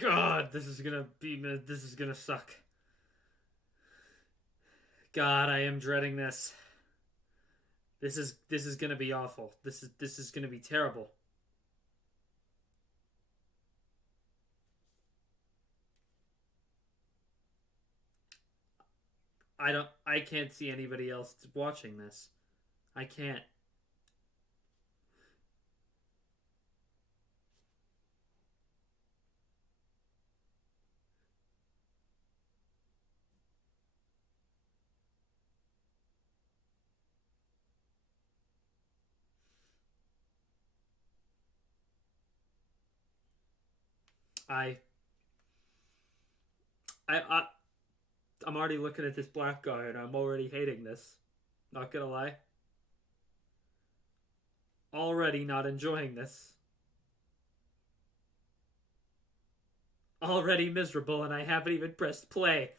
God, this is gonna suck. God, I am dreading this. This is gonna be awful. This is gonna be terrible. I can't see anybody else watching this. I can't. I I I'm already looking at this black guy and I'm already hating this. Not gonna lie. Already not enjoying this. Already miserable and I haven't even pressed play.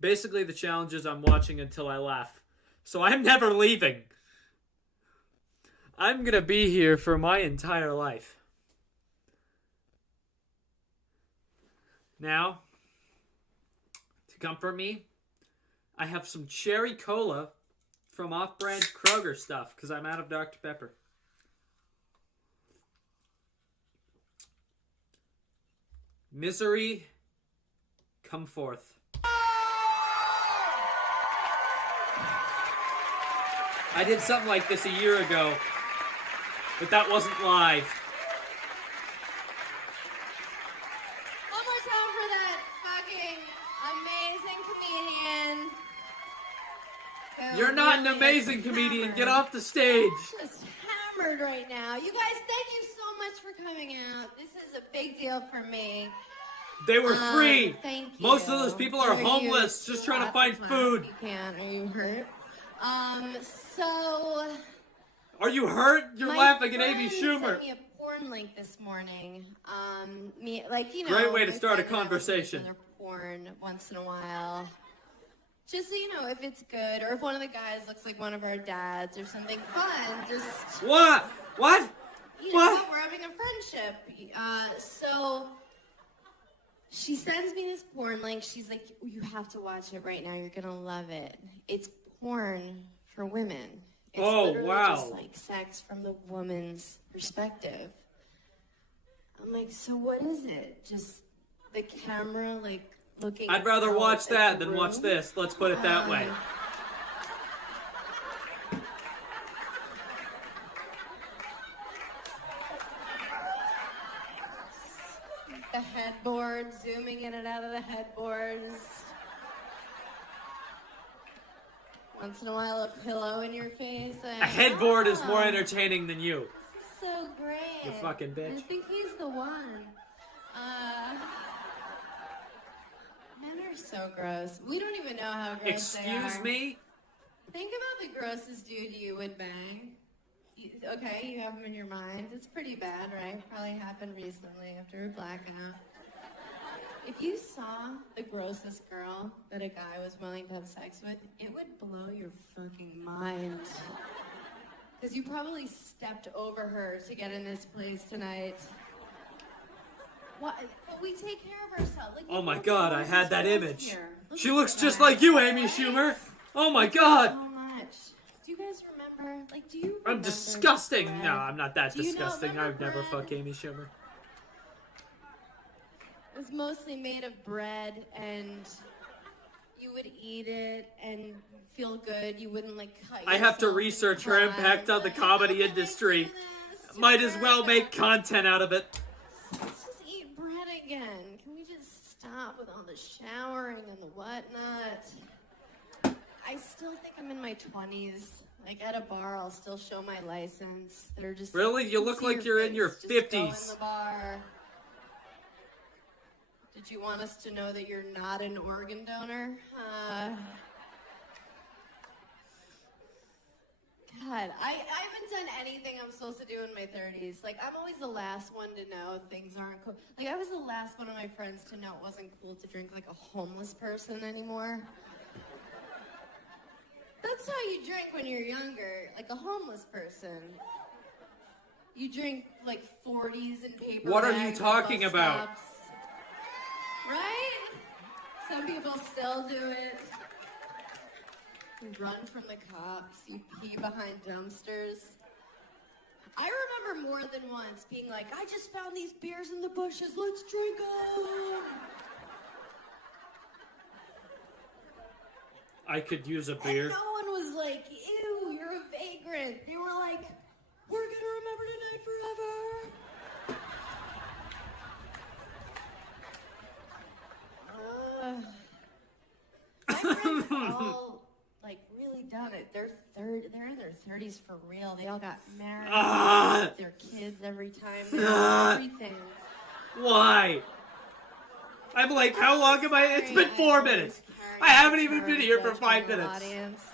Basically the challenge is I'm watching until I laugh. So I'm never leaving. I'm gonna be here for my entire life. Now, to comfort me, I have some cherry cola from off-brand Kroger stuff because I'm out of Dr. Pepper. Misery, come forth. I did something like this a year ago, but that wasn't live. One more time for that fucking amazing comedian. You're not an amazing comedian. Get off the stage. I'm just hammered right now. You guys, thank you so much for coming out. This is a big deal for me. They were free. Thank you. Most of those people are homeless, just trying to find food. You can't. Are you hurt? So... Are you hurt? You're laughing at Amy Schumer. Sent me a porn link this morning. Great way to start a conversation. Their porn once in a while. Just so you know, if it's good, or if one of the guys looks like one of our dads or something fun, just... What? What? You know, we're having a friendship. So... She sends me this porn link. She's like, you have to watch it right now. You're going to love it. It's porn for women. It's literally just like sex from the woman's perspective. I'm like, so what is it? Just the camera, like, looking... I'd rather watch that than watch this. Let's put it that way. The headboard, zooming in and out of the headboards. Once in a while, a pillow in your face. A headboard is more entertaining than you. This is so great. You fucking bitch. I think he's the one. Men are so gross. We don't even know how gross they are. Excuse me? Think about the grossest dude you would bang. Okay, you have him in your mind. It's pretty bad, right? Probably happened recently after a blackout. If you saw the grossest girl that a guy was willing to have sex with, it would blow your fucking mind. Because you probably stepped over her to get in this place tonight. What? But we take care of ourselves. Like, oh my god, I had that image. She looks just like you, Amy Schumer. Oh my god. So much. Do you guys remember? Like, do you remember? I'm disgusting. Bread? No, I'm not that Do you disgusting. know, I would never bread? fuck Amy Schumer. It was mostly made of bread, and you would eat it and feel good. You wouldn't, like, cut I have to yourself research and her cut. impact on the comedy industry. Might as well make content out of it. Let's just eat bread again. Can we just stop with all the showering and the whatnot? I still think I'm in my 20s. Like, at a bar, I'll still show my license. They're just... Really? You look like you're in your 50s. Just go in the bar. Did you want us to know that you're not an organ donor? God, I haven't done anything I'm supposed to do in my 30s. Like, I'm always the last one to know things aren't cool. Like, I was the last one of my friends to know it wasn't cool to drink like a homeless person anymore. That's how you drink when you're younger, like a homeless person. You drink like 40s and paper. What are bags you at talking bus about? stops. Right? Some people still do it. You run from the cops. You pee behind dumpsters. I remember more than once being like, I just found these beers in the bushes. Let's drink them. I could use a And beer. no one was like, ew, you're a vagrant. They were like, we're going to remember tonight forever. My friends all, like, really done it. They're in their 30s for real. They all got married. Their kids every time. Everything. Why? I'm like, how long am I? It's been 4 minutes. I haven't even been here for 5 minutes. Audience,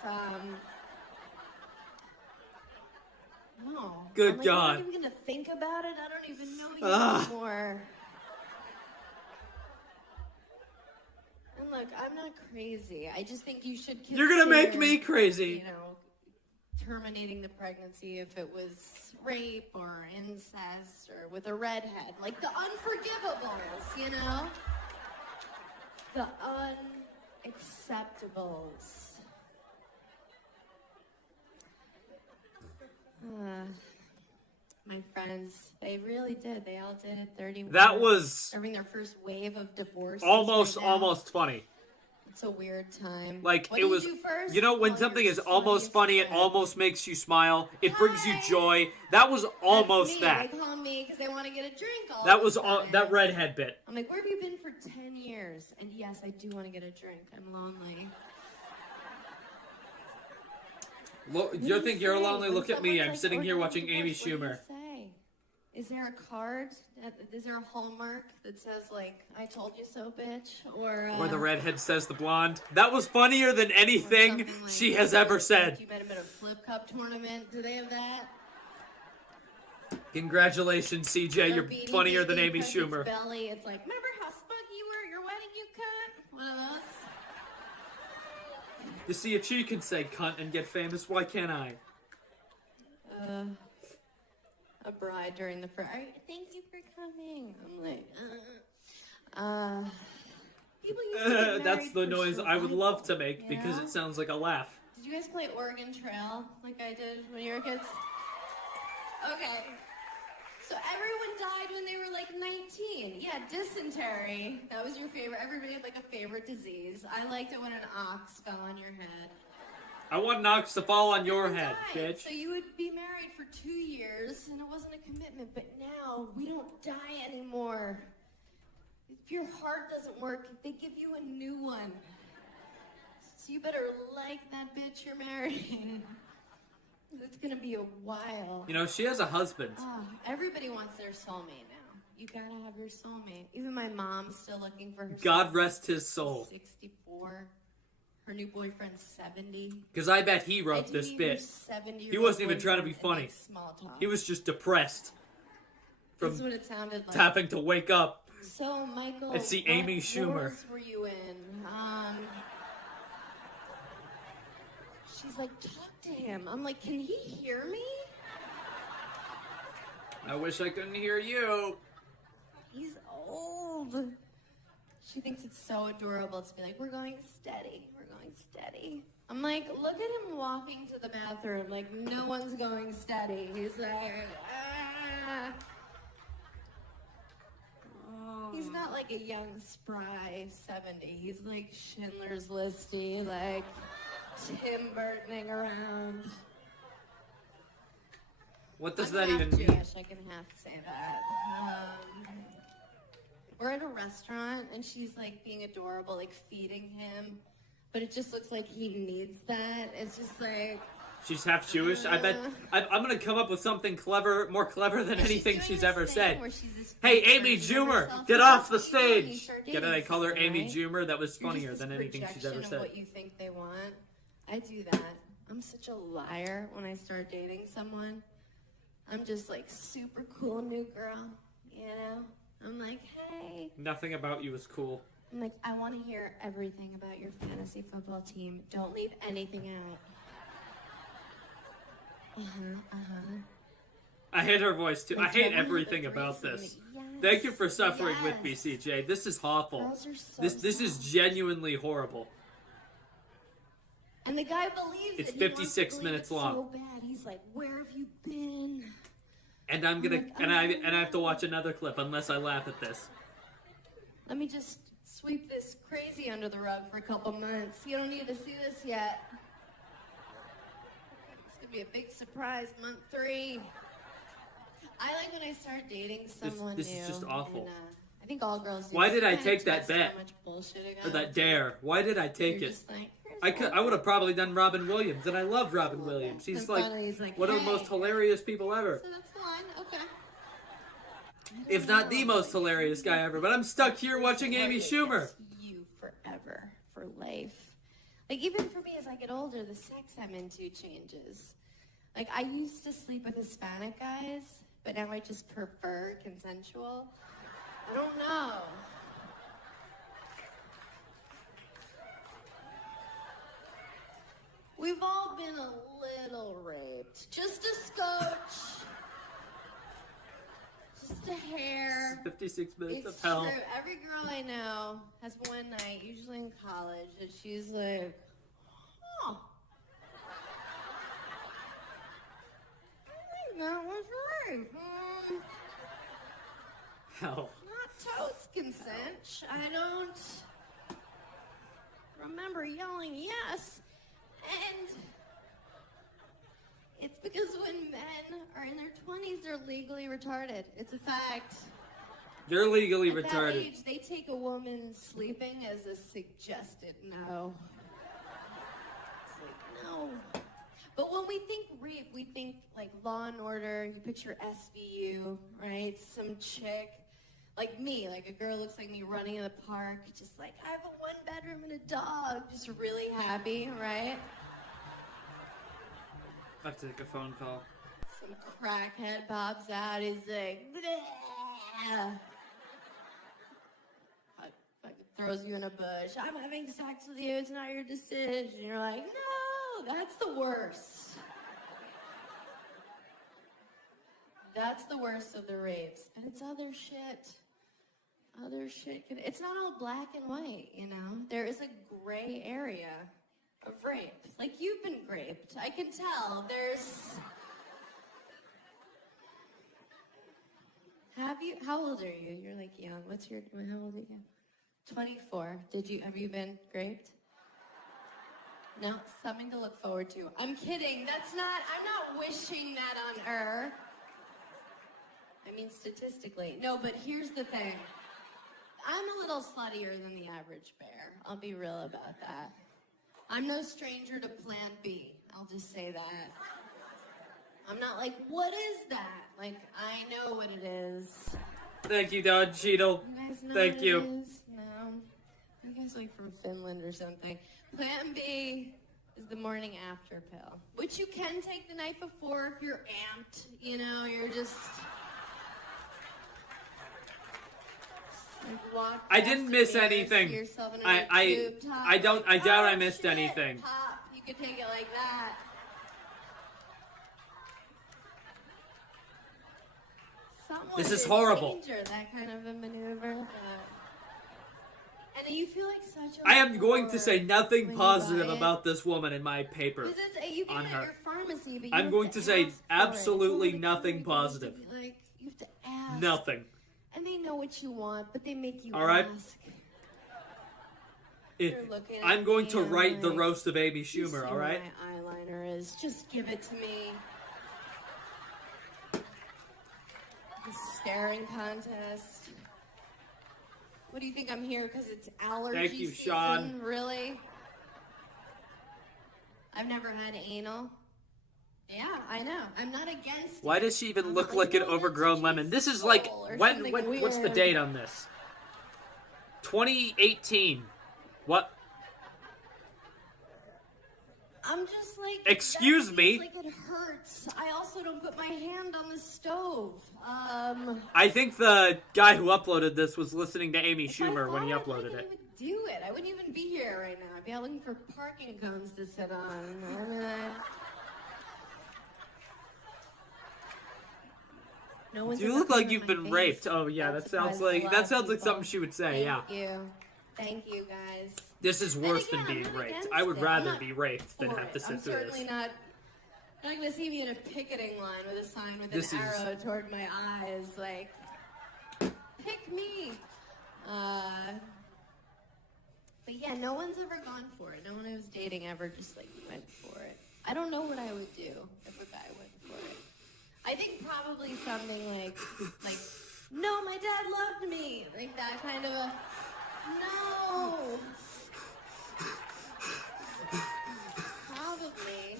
no. Good I'm like, God. I'm not even gonna think about it. I don't even know you anymore. And look, I'm not crazy. I just think you should consider, You're gonna make me crazy. You know, terminating the pregnancy if it was rape or incest or with a redhead. Like the unforgivables, you know? The unacceptables. My friends, they really did. They all did it 31. That was having their first wave of divorce. almost right now. funny. It's a weird time. Like, what it did was, you do first? you know, when Oh, something your is almost funniest funny, it friend. almost makes you smile. It brings you Hi. joy. That was almost That's that. me. They call me because they want to get a drink all That the was all, time. that redhead bit. I'm like, where have you been for 10 years? And yes, I do want to get a drink. I'm lonely. Look, What do you think you're say lonely? when Look at me. someone's I'm like, sitting "We're here getting watching Amy divorced," what do you Schumer. say? Is there a card? Is there a hallmark that says, like, I told you so, bitch? Or the redhead says the blonde. That was funnier than anything something like, she has ever said. You met him at a flip cup tournament. Do they have that? Congratulations, CJ. Or You're beanie funnier than baby Amy because Schumer. It's belly. It's like, remember how smug you were at your wedding you cut? One of those. You see, if she can say cunt and get famous, why can't I? A bride during the thank you for coming. I'm like, people used to get married That's the for noise I would love to survival, make you because know? it sounds like a laugh. Did you guys play Oregon Trail like I did when you were kids? Okay. So everyone died when they were like 19. Yeah, dysentery. That was your favorite. Everybody had like a favorite disease. I liked it when an ox fell on your head. I want an ox to fall on your You head, died. bitch. So you would be married for 2 years, and it wasn't a commitment. But now we don't die anymore. If your heart doesn't work, they give you a new one. So you better like that bitch you're marrying. It's gonna be a while. You know, she has a husband. Everybody wants their soulmate now. You gotta have your soulmate. Even my mom's still looking for her. God soulmate. rest his soul. 64. Her new boyfriend's 70. Because I bet he wrote this bit. He wasn't even trying to be funny. Small talk. He was just depressed That's from what it sounded like. having to wake up. So, Michael, It's the what Amy Schumer. wars were you in? She's like, talk to him. I'm like, can he hear me? I wish I couldn't hear you. He's old. She thinks it's so adorable to be like, we're going steady. We're going steady. I'm like, look at him walking to the bathroom like no one's going steady. He's like, ah. He's not like a young, spry 70. He's like Schindler's Listy, like Tim Burtoning around. What does I'm that half even mean? Jewish, I can half say that. We're at a restaurant and she's like being adorable, like feeding him, but it just looks like he needs that. It's just like She's half Jewish. I bet I'm gonna come up with something clever, more clever than anything she's ever said. Hey, Amy Schumer, get off the stage! Did I call her Amy Schumer? That was funnier than anything she's ever said. What you think they want. I do that. I'm such a liar when I start dating someone. I'm just like super cool new girl, you know? I'm like, hey. Nothing about you is cool. I'm like, I want to hear everything about your fantasy football team. Don't leave anything out. I hate her voice too. I hate everything about this. Thank you for suffering with me, CJ. This is awful. This is genuinely horrible. And the guy believes it's it. 56 minutes long. So bad. He's like, "Where have you been?" And I'm gonna I have to watch another clip unless I laugh at this. Let me just sweep this crazy under the rug for a couple months. You don't need to see this yet. It's gonna be a big surprise, month 3. I like when I start dating someone this new. Is just awful. And, I think all girls do. Why did I take that bet? Or that dare? Why did I take it? I would have probably done Robin Williams, and I love Robin Williams. He's like one of the most hilarious people ever. So that's the line, okay. If not the most hilarious guy ever, but I'm stuck here watching Amy Schumer. You forever, for life. Like, even for me, as I get older, the sex I'm into changes. Like, I used to sleep with Hispanic guys, but now I just prefer consensual. I don't know. We've all been a little raped. Just a scotch. Just a hair. 56 minutes It's of hell. true. Every girl I know has one night, usually in college, that she's like, "Oh, I think that was right. Hell. Not totes consent. I don't remember yelling yes." And it's because when men are in their 20s, they're legally retarded. It's a fact. They're legally At retarded. that age, they take a woman sleeping as a suggested no. It's like, no. But when we think rape, we think like Law and Order. You picture SVU, right? Some chick, like me, like a girl looks like me running in the park, just like, I have a 1-bedroom and a dog, just really happy, right? I have to take a phone call. Some crackhead pops out, he's like, bleh. Fucking throws you in a bush. I'm having sex with you, it's not your decision. You're like, no, that's the worst. That's the worst of the rapes. And it's other shit. Other shit. It's not all black and white, you know? There is a gray area of rape. Like, you've been raped. I can tell. There's... Have you? How old are you? You're like young. How old are you? 24. Have you been raped? No, something to look forward to. I'm kidding. I'm not wishing that on her. I mean, statistically. No, but here's the thing. I'm a little sluttier than the average bear. I'll be real about that. I'm no stranger to Plan B. I'll just say that. I'm not like, what is that? Like, I know what it is. Thank you, Don Cheadle. You guys know Thank what you. it is? No. You guys like from Finland or something. Plan B is the morning after pill, which you can take the night before if you're amped. You know, you're just... Like, I didn't miss anything. I doubt I missed anything. Pop. You could take it like that. This is horrible. That kind of a maneuver. And you feel like such a... I am going to say nothing positive about this woman in my paper you on her. Your pharmacy, but I'm going to say absolutely nothing positive. Like, you have to ask. Nothing. And they know what you want, but they make you all right. ask. I'm going to write the roast of Amy Schumer, all right? My eyeliner is. Just give it to me. The staring contest. What do you think I'm here because it's allergy Thank you, season? Sean. Really? I've never had anal. Yeah, I know. I'm not against Why does she even look like an overgrown lemon? This is like, what's the date on this? 2018. What? I'm just like... Excuse me? Like it hurts. I also don't put my hand on the stove. I think the guy who uploaded this was listening to Amy Schumer when he uploaded it. I wouldn't even do it. I wouldn't even be here right now. I'd be out looking for parking cones to sit on. I mean, No one's You ever look come like in you've my been face. raped. Oh yeah, That's that sounds why I like love people. something she would say. Thank you, guys. This is worse again, than being I'm not raped. against I would it. rather I'm not be raped than for have to it. sit I'm through certainly this. not going to see me in a picketing line with a sign with This an is- arrow toward my eyes, like, pick me. But yeah, no one's ever gone for it. No one I was dating ever just like went for it. I don't know what I would do if a guy went for it. I think probably something like, no, my dad loved me. Like that kind of a, no. Probably.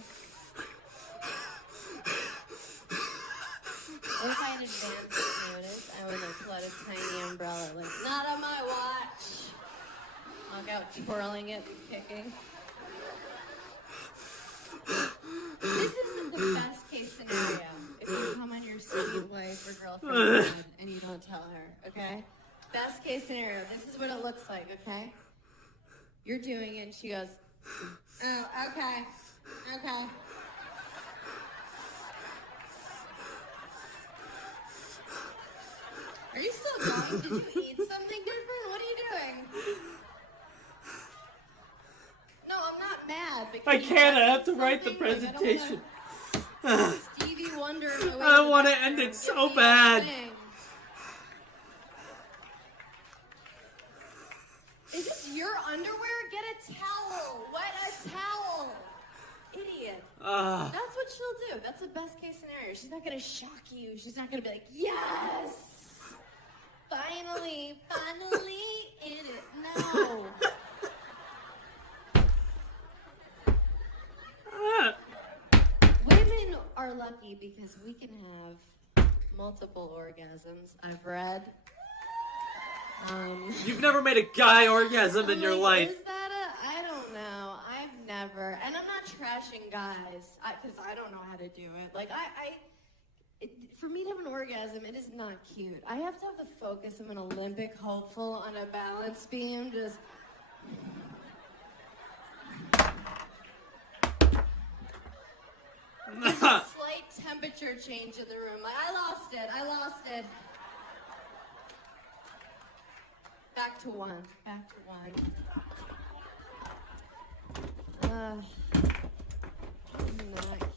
What if I had advance notice? I would like pull out a tiny umbrella, like, not on my watch. Walk out twirling it and kicking. This isn't the best case scenario. If you come on your sweet wife or girlfriend's bed and you don't tell her, okay? Best case scenario, this is what it looks like, okay? You're doing it and she goes, oh, okay. Are you still going? Did you eat something different? What are you doing? No, I'm not mad. But I can't. I have to write the something? Like, presentation. I don't wanna Stevie Wonder. I don't want to end it so bad. Is this your underwear? Get a towel. Wet a towel. Idiot. That's what she'll do. That's the best case scenario. She's not going to shock you. She's not going to be like, yes! Finally in it. No. Women are lucky because we can have multiple orgasms. I've read. You've never made a guy orgasm in your life. Is that I don't know. I've never. And I'm not trashing guys because I don't know how to do it. Like, for me to have an orgasm, it is not cute. I have to have the focus of an Olympic hopeful on a balance beam. Just. There's a slight temperature change in the room. Like, I lost it. Back to one.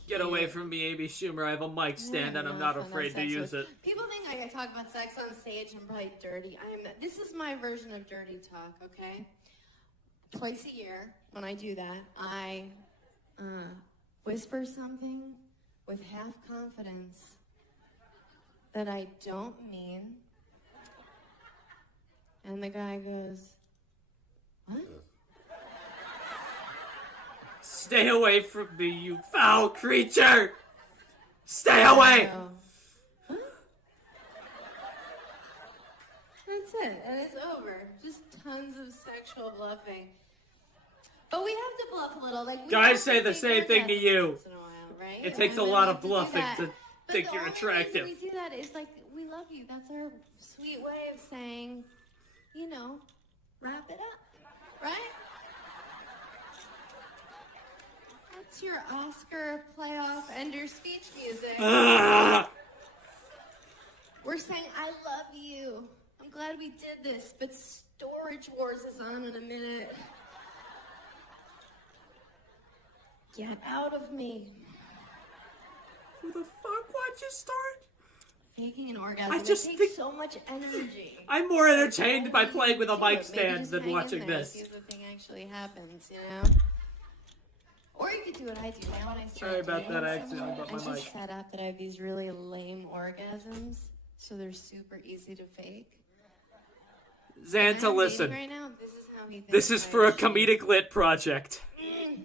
Get away from me, Amy Schumer. I have a mic stand and I'm not afraid to use it. People think I talk about sex on stage. I'm probably dirty. This is my version of dirty talk, okay? Twice a year, when I do that, I whisper something with half confidence that I don't mean. And the guy goes, what? Stay away from me, you foul creature! Stay away! What? That's it, and it's over. Just tons of sexual bluffing. But we have to bluff a little. Like, guys say the same thing to you. Once in a while, right? It takes a lot of bluffing to think you're attractive. But the only reason we do that is like, we love you. That's our sweet way of saying, you know, wrap it up, right? That's your Oscar playoff ender speech music. We're saying, I love you. I'm glad we did this, but Storage Wars is on in a minute. Get out of me. Who the fuck watches start? Faking an orgasm. I just takes think so much energy. I'm more entertained by playing with a mic stand just than hang in watching there, this. See if the thing actually happens, you know? Or you could do what I do. Now when I start Sorry about that, I dating accidentally someone, got my I mic. just set up that I have these really lame orgasms, so they're super easy to fake. Xanta, listen. Right now, this is how he thinks This is I for a should. comedic lit project. It's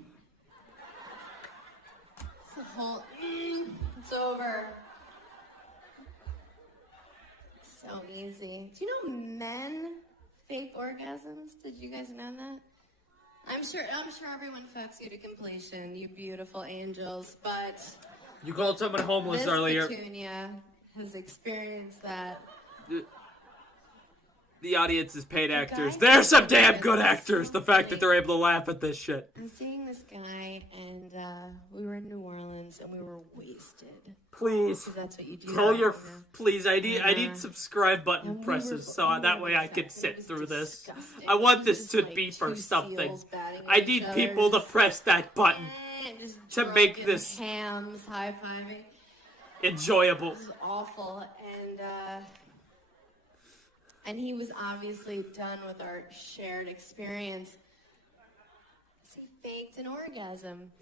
a whole. It's over. It's so easy. Do you know men fake orgasms? Did you guys know that? I'm sure everyone fucks you to completion, you beautiful angels, but You called someone homeless this earlier. Petunia has experienced that. The audience is paid actors. They're some damn good actors. The fact that they're able to laugh at this shit. I was seeing this guy, and we were in New Orleans, and we were wasted. Please. Because that's what you do. Tell your... Please, I need subscribe button presses so that way I can sit through this. I want this to be for something. I need people to press that button to make this hams high-fiving enjoyable. This is awful, and he was obviously done with our shared experience. So he faked an orgasm.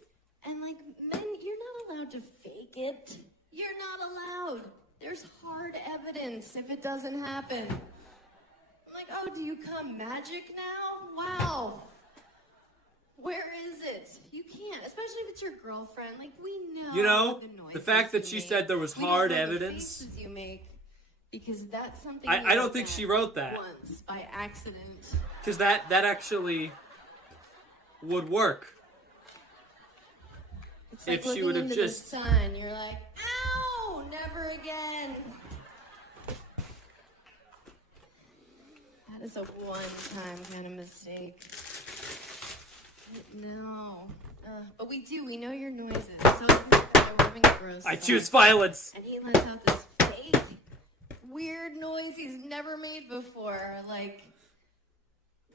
And like, men, you're not allowed to fake it. You're not allowed. There's hard evidence if it doesn't happen. I'm like, oh, do you come magic now? Wow. Where is it? You can't, especially if it's your girlfriend. Like, we know. You know, the fact that she said there was hard evidence. The faces you make, because that's something. I don't think she wrote that once by accident. Because that actually would work. It's like if she would have just. The sun, you're like, ow, never again. That is a one-time kind of mistake. No. But we do. We know your noises. So we're having a gross. I choose violence. And he lets out this fake, weird noise he's never made before. Like.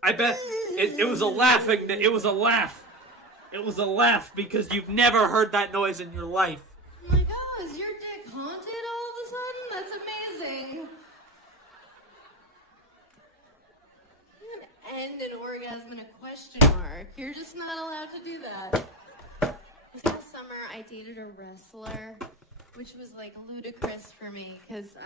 I bet it was a laughing. It was a laugh. It was a laugh because you've never heard that noise in your life. I'm like, oh, is your dick haunted all of a sudden? That's amazing. You can end an orgasm in a question mark. You're just not allowed to do that. This past summer, I dated a wrestler, which was like ludicrous for me because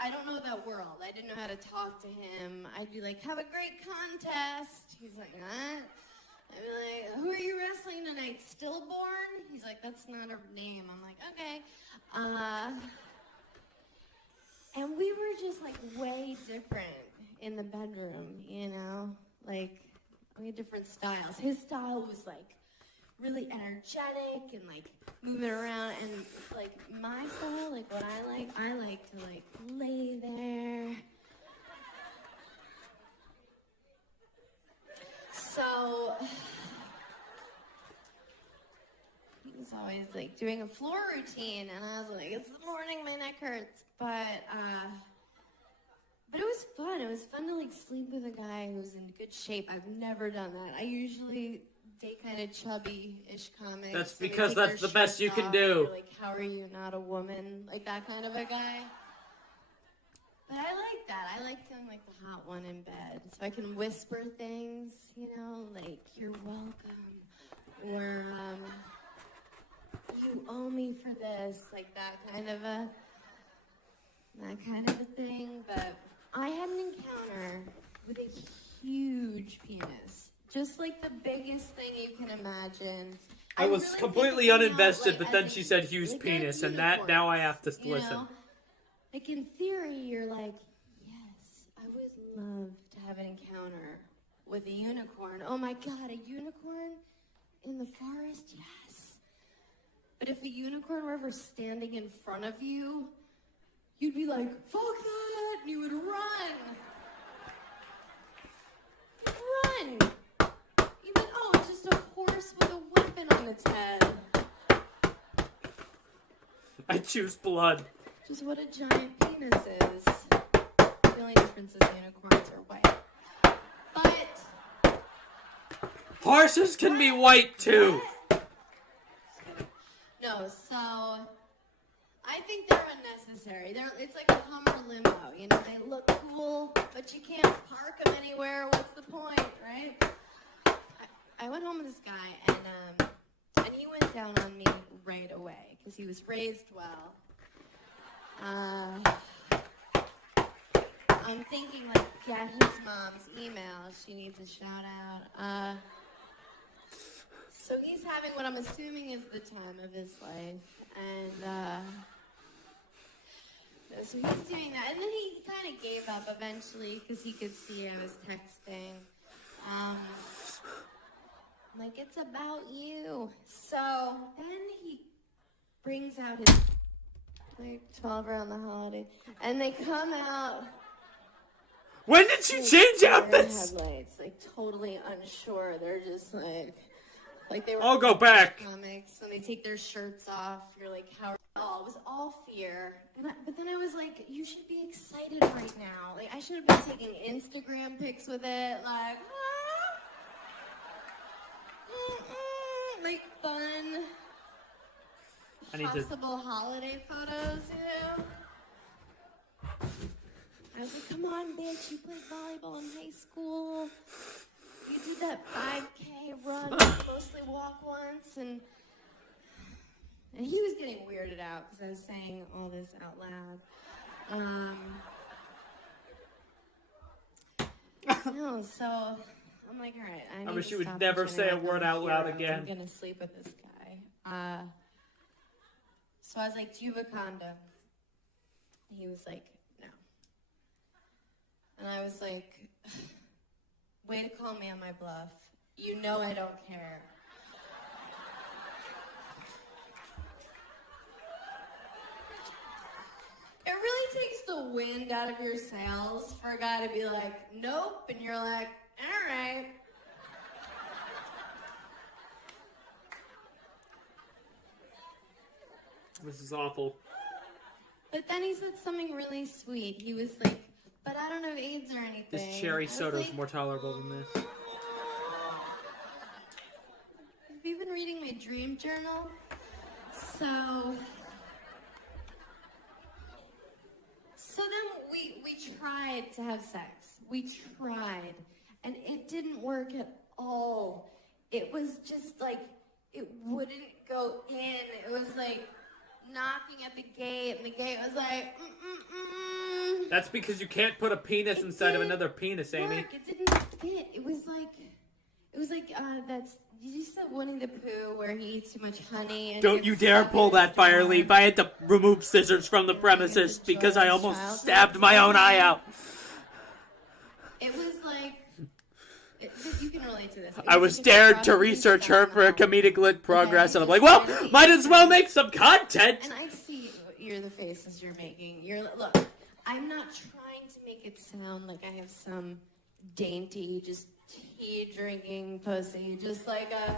I don't know that world. I didn't know how to talk to him. I'd be like, have a great contest. He's like, huh? I'd be like, who are you wrestling tonight? Stillborn? He's like, that's not a name. I'm like, okay. And we were just like way different in the bedroom, you know? Like, we had different styles. His style was like really energetic and like moving around, and like my style, like what I like to like lay there. So he was always like doing a floor routine, and I was like, it's the morning, my neck hurts. But it was fun. It was fun to like sleep with a guy who was in good shape. I've never done that. I usually date kind of chubby-ish comics. That's because that's the best you can do. Like, how are you not a woman? Like that kind of a guy. But I like that. I like feeling like the hot one in bed. So I can whisper things, you know, like, you're welcome. Or, you owe me for this. Like that kind of a thing. But I had an encounter with a huge penis. Just like the biggest thing you can imagine. I was really completely uninvested, but then she said huge penis, and that now I have to listen. Know? Like in theory, you're like, yes, I would love to have an encounter with a unicorn. Oh my God, a unicorn in the forest? Yes. But if a unicorn were ever standing in front of you, you'd be like, fuck that, and you would run. You'd run. You'd be like, oh, it's just a horse with a weapon on its head. I choose blood. Which is what a giant penis is. The only difference is unicorns are white. But horses can be white too. No, so I think they're unnecessary. It's like a Hummer limo. You know, they look cool, but you can't park them anywhere. What's the point, right? I went home with this guy, and he went down on me right away because he was raised well. I'm thinking, like, get his mom's email. She needs a shout out. So he's having what I'm assuming is the time of his life. And, so he's doing that. And then he kind of gave up eventually because he could see I was texting. Like, it's about you. So then he brings out his... like 12 around the holiday, and they come out When did she change outfits? Headlights, like totally unsure. They're just like they were. I'll go back. Comics when they take their shirts off, you're like, how? Oh, it was all fear. But then I was like, you should be excited right now. Like I should have been taking Instagram pics with it, like, like fun, possible holiday photos, you know. I was like, come on, bitch, you played volleyball in high school. You did that 5K run, mostly walk once, and he was getting weirded out because I was saying all this out loud. No, so I'm like, all right, I wish you would never say a word out loud again. I'm gonna sleep with this guy. So I was like, do you have a condom? He was like, no. And I was like, way to call me on my bluff. You know I don't care. It really takes the wind out of your sails for a guy to be like, nope, and you're like, all right. This is awful. But then he said something really sweet. He was like, but I don't have AIDS or anything. This cherry soda is more tolerable than this. Have you been reading my dream journal? So then we tried to have sex. We tried. And it didn't work at all. It was just like, it wouldn't go in. It was like knocking at the gate, and the gate was like, That's because you can't put a penis inside of another penis, Amy. It didn't fit. It was like that's. Did you see Winnie the Pooh where he eats too much honey? And don't you dare pull that fire leap. I had to remove scissors from the premises because I almost stabbed my own eye out. It was like, you can relate to this. I was dared to research her for a comedic lit progress, and I'm like, well, might as well make some content. And I see the faces you're making. Look, I'm not trying to make it sound like I have some dainty, just tea-drinking pussy, just like a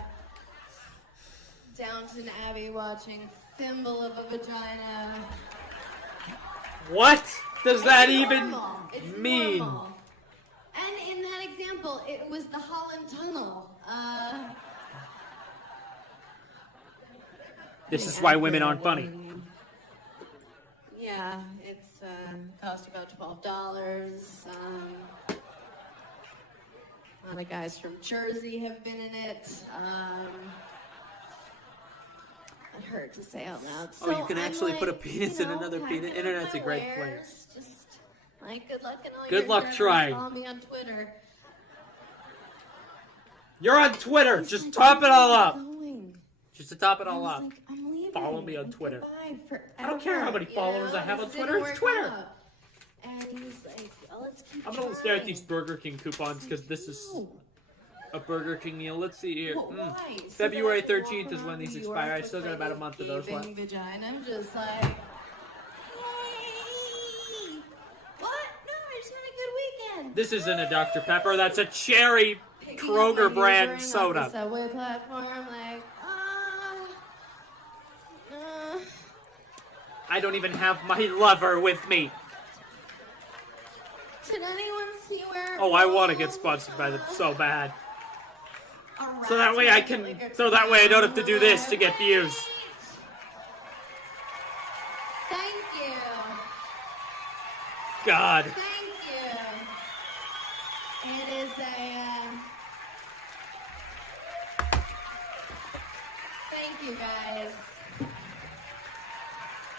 Downton Abbey watching thimble of a vagina. What does that even mean? Normal. And in that example, it was the Holland Tunnel. This is why women aren't funny. Yeah, it's cost about $12. A lot of guys from Jersey have been in it. It hurt to say out loud. So you can actually put a penis in another penis. Internet's a great place. Just like good luck and all. Good luck trying. Follow me on Twitter. You're on Twitter. Just top it all up. Just to top it all up. Like, I'm leaving. Follow me on Twitter. I don't care how many followers I have on Twitter. It's Twitter. And he's like, oh, let's keep I'm gonna stare at these Burger King coupons because this is a Burger King meal. Let's see here. February 13th is when these expire. I still got about a month of those left. Vagina. I'm just like, hey, what? No, I just had a good weekend. This isn't a Dr. Pepper. That's a cherry Kroger brand soda. On the subway platform, like, I don't even have my lover with me. Did anyone see where? Oh, I want to get sponsored by them so bad. So that way I don't have to do this to get views. Thank you. God. Thank you. It is thank you guys.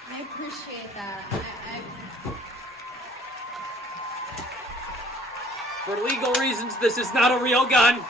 I appreciate that. For legal reasons, this is not a real gun.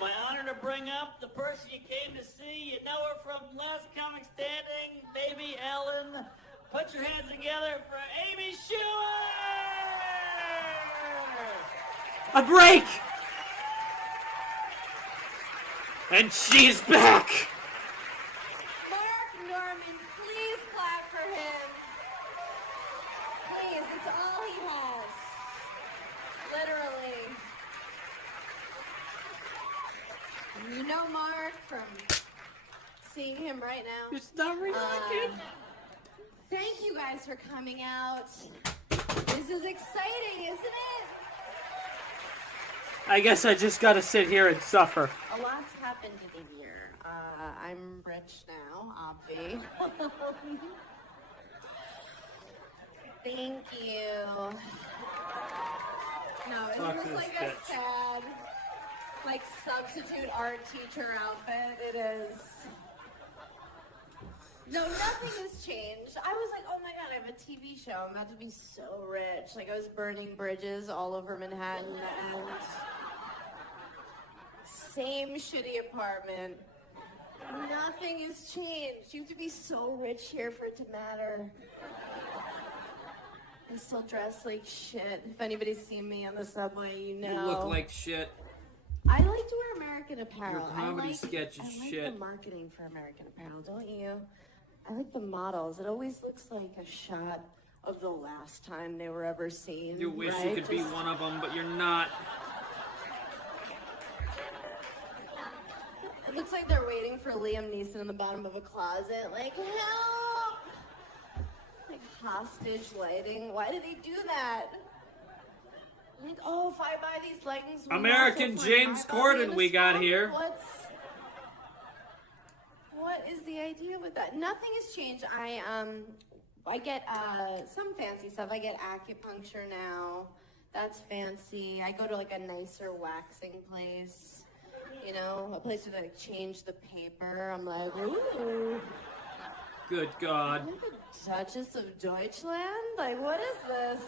My honor to to bring up the person you came to see. You know her from Last Comic Standing, Baby Ellen. Put your hands together for Amy Schumer! A break! And she's back! Mark Norman, please clap for him. Please, it's all he has. Literally. You know Mark from seeing him right now. It's not reacting. Thank you guys for coming out. This is exciting, isn't it? I guess I just gotta sit here and suffer. A lot's happened in a year. I'm rich now, obvi. Thank you. No, it Talk to looks this like a bitch. sad, like, substitute art teacher outfit. It is. No, nothing has changed. I was like, oh my god, I have a TV show. I'm about to be so rich. Like, I was burning bridges all over Manhattan. And same shitty apartment. Nothing has changed. You have to be so rich here for it to matter. I still dress like shit. If anybody's seen me on the subway, you know. You look like shit. I like to wear American Apparel. Your comedy sketch is I like shit. the marketing for American Apparel, don't you? I like the models. It always looks like a shot of the last time they were ever seen. You wish right? you could be one of them, but you're not. It looks like they're waiting for Liam Neeson in the bottom of a closet. Like, help! Like hostage lighting. Why do they do that? Like, oh, if I buy these leggings, we American also James find my body Corden in a we got swamp? here. What is the idea with that? Nothing has changed. I get some fancy stuff. I get acupuncture now. That's fancy. I go to like a nicer waxing place. You know, a place where they like change the paper. I'm like, ooh. Good God. I'm like the Duchess of Deutschland? Like, what is this?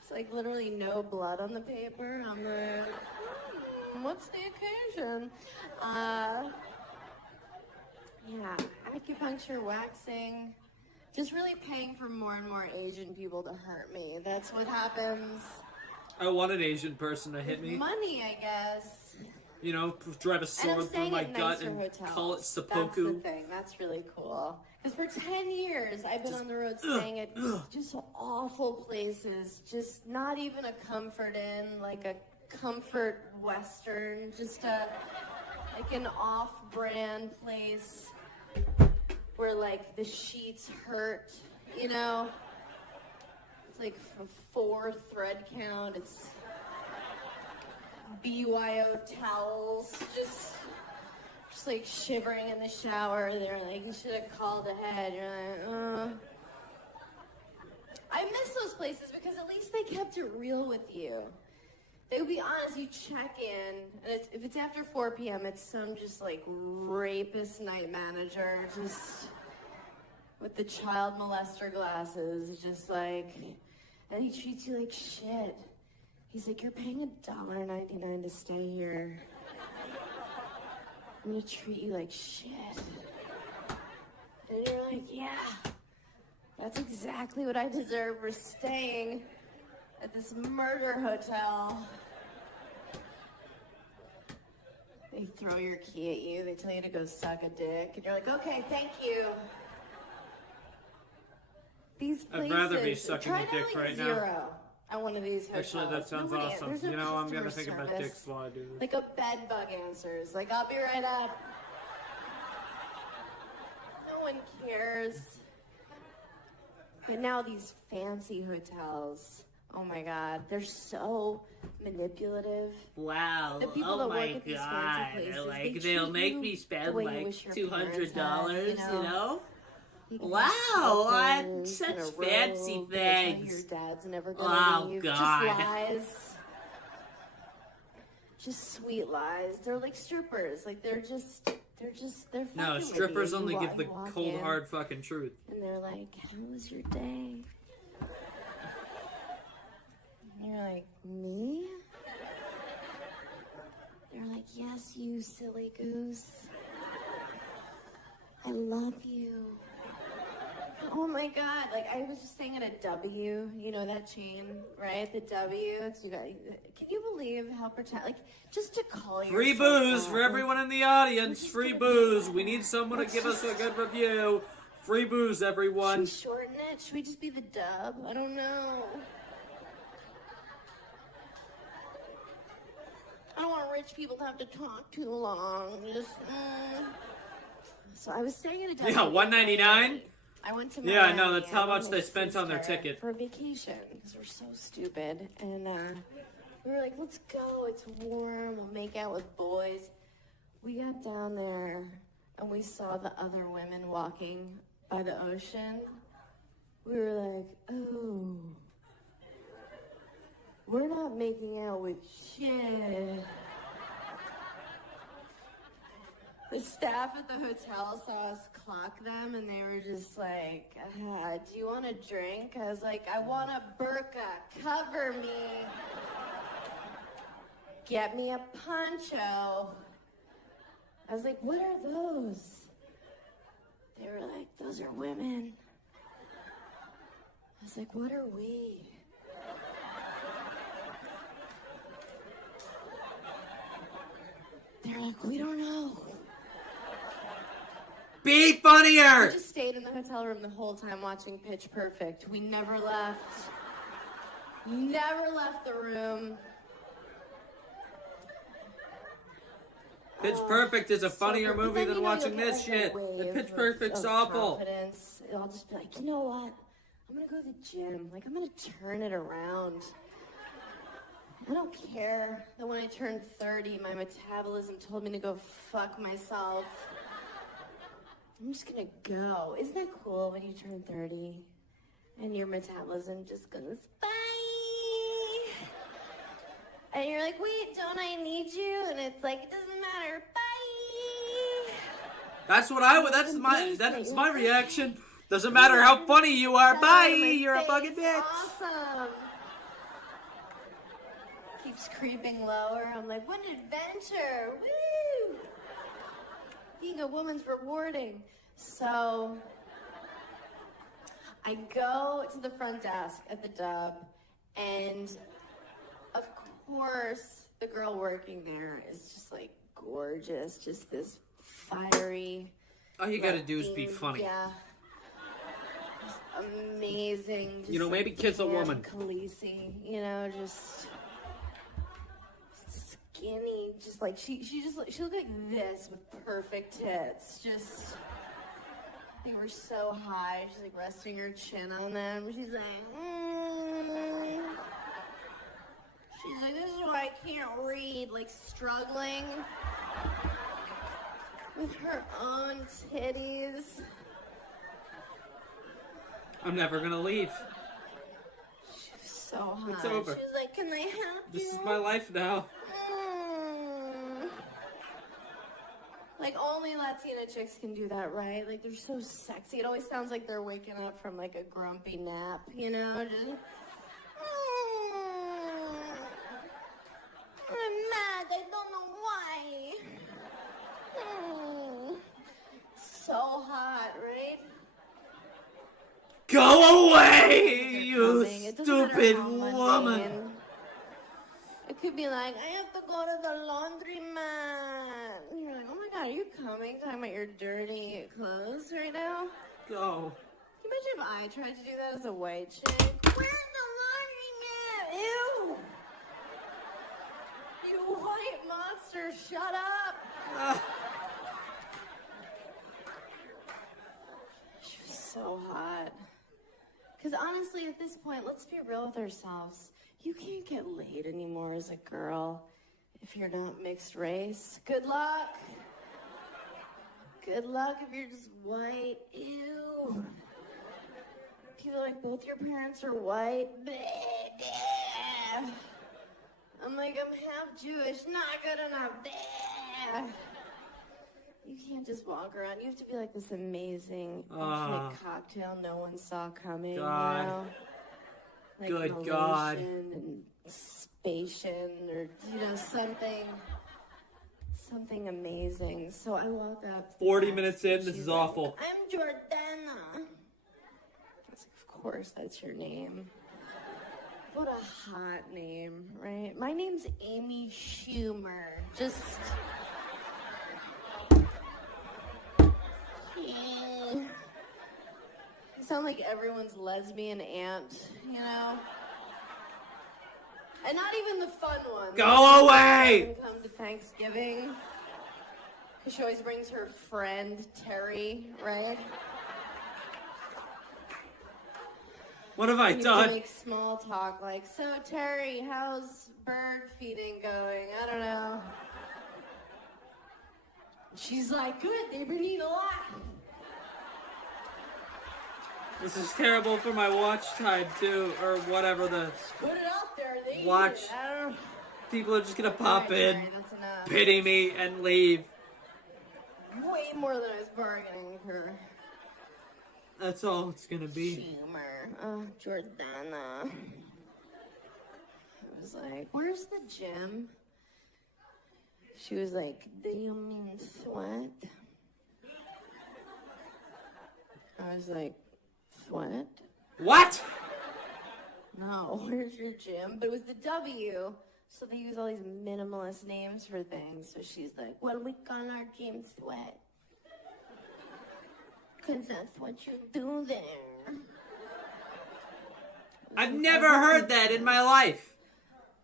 It's like literally no blood on the paper. I'm like, what's the occasion? Yeah, acupuncture, waxing, just really paying for more and more Asian people to hurt me. That's what happens. I want an Asian person to hit me. Money, I guess. You know, drive a sword through my gut and call it seppuku. That's the thing. That's really cool. Because for 10 years, I've been on the road staying at just awful places. Just not even a comfort inn, like a comfort western. Just like an off-brand place where like the sheets hurt, you know? It's like a 4 thread count. It's BYO towels, just like shivering in the shower. They're like, you should have called ahead. You're like, I miss those places because at least they kept it real with you. They would be honest, you check in, and if it's after 4 p.m., it's some just like rapist night manager, just with the child molester glasses, just like, and he treats you like shit. He's like, you're paying $1.99 to stay here. I'm gonna treat you like shit. And you're like, yeah, that's exactly what I deserve for staying at this murder hotel. They throw your key at you, they tell you to go suck a dick, and you're like, okay, thank you. These places, I'd rather be sucking try a dick like right now. zero at one of these hotels. Actually, that sounds Nobody- awesome. there's no You know, I'm gonna customer think about service. dicks while I do this. Like a bed bug answers. Like, I'll be right up. No one cares. But now these fancy hotels, oh my God, they're so manipulative. Wow! The people Oh that my work at these God! fancy places, Like they they'll treat make you me the spend way you like wish your $200. parents had, You know? You can Wow, have what slippers such and a fancy robe, they tell you things. Your dad's never gonna Oh, leave. God. Just lies. Just sweet lies. They're like strippers. Like they're fucking No, with strippers you. only You give the walk cold in, hard fucking truth. and they're like, how was your day? And you're like, me? They're like, yes, you silly goose. I love you. Oh my God, like I was just staying at a W, you know that chain, right? The W, it's you guys. Can you believe how like, just to call you Free booze for everyone in the audience. Free booze. We need someone to give us a good review. Free booze, everyone. Should we shorten it? Should we just be the Dub? I don't know. I don't want rich people to have to talk too long. Just, So I was staying at a W. Yeah, $1.99. I went to Miami. Yeah, no, that's and how much they spent on their ticket. For vacation, because we're so stupid. And we were like, let's go, it's warm, we'll make out with boys. We got down there, and we saw the other women walking by the ocean. We were like, oh, we're not making out with shit. The staff at the hotel saw us clock them, and they were just like, do you want a drink? I was like, I want a burqa. Cover me. Get me a poncho. I was like, what are those? They were like, those are women. I was like, what are we? They're like, we don't know. Be funnier! We just stayed in the hotel room the whole time watching Pitch Perfect. We never left. Never left the room. Pitch Perfect is a funnier movie than watching this shit. The Pitch Perfect's awful. Confidence. I'll just be like, you know what? I'm gonna go to the gym. Like, I'm gonna turn it around. I don't care that when I turned 30, my metabolism told me to go fuck myself. I'm just gonna go. Isn't that cool when you turn 30 and your metabolism just goes, bye? And you're like, wait, don't I need you? And it's like, it doesn't matter, bye. That's what I would, that's my reaction. Doesn't matter how funny you are, bye, you're a fucking bitch. Awesome. Keeps creeping lower. I'm like, what an adventure, woo! Being a woman's rewarding. So I go to the front desk at the Dub, and of course the girl working there is just like gorgeous, just this fiery. All you gotta do is be funny. Yeah. Just amazing. Just you know, maybe kiss a woman. Khaleesi, you know, just skinny, just like she looked like this with perfect tits. Just, they were so high. She's like resting her chin on them. She's like, She's like, this is why I can't read. Like struggling with her own titties. I'm never gonna leave. She was so hot. It's over. She was like, can I help you? This is my life now. Like, only Latina chicks can do that, right? Like, they're so sexy. It always sounds like they're waking up from, like, a grumpy nap, you know? Just, I'm mad. I don't know why. So hot, right? Go away, you It stupid woman. It could be like, I have to go to the laundromat. And you're like, oh my God, are you coming? Talking about your dirty clothes right now? Go. Can you imagine if I tried to do that as a white chick? Where's the laundromat? Ew! You white monster, shut up! She was so hot. Because honestly, at this point, let's be real with ourselves. You can't get laid anymore as a girl if you're not mixed race. Good luck. Good luck if you're just white. Ew. People are like, both your parents are white. I'm like, I'm half Jewish. Not good enough. You can't just walk around. You have to be like this amazing infinite cocktail no one saw coming. God. You know? Like Good God. And Spatian or, you know, something something amazing. So I walk up. 40 minutes in, this she's is like, awful. I'm Jordana. I was like, of course, that's your name. What a hot name, right? My name's Amy Schumer. Just. I sound like everyone's lesbian aunt, you know? And not even the fun one. Go away! Doesn't come to Thanksgiving. Because she always brings her friend, Terry, right? What have I You done? make small talk like, so Terry, how's bird feeding going? I don't know. She's like, good, they've been eating a lot. This is terrible for my watch time too, or whatever the Put it out there, they watch. eat it. I don't know. People are just gonna pop in, That's enough. pity me, and leave. Way more than I was bargaining for. That's all it's gonna be. Schumer. Oh, Jordana. I was like, where's the gym? She was like, do you mean sweat? I was like, sweat? What? No, where's your gym? But it was the W, so they use all these minimalist names for things. So she's like, well, we call our gym sweat. Because that's what you do there. I've never heard that in my life.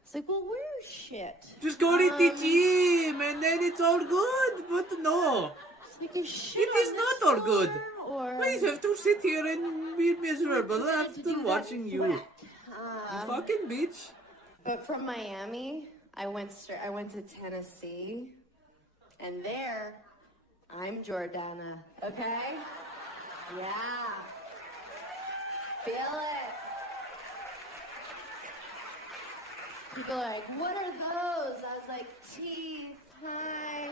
It's like, well, where's shit? Just go to the gym and then it's all good. But no, It's like, is shit it is on not this all good. floor, or Why you have to sit here and be miserable to after do that watching you? sweat? Fucking bitch. But from Miami, I went to Tennessee, and there, I'm Jordana. Okay? Yeah. Feel it. People are like, what are those? I was like, teeth. Hi.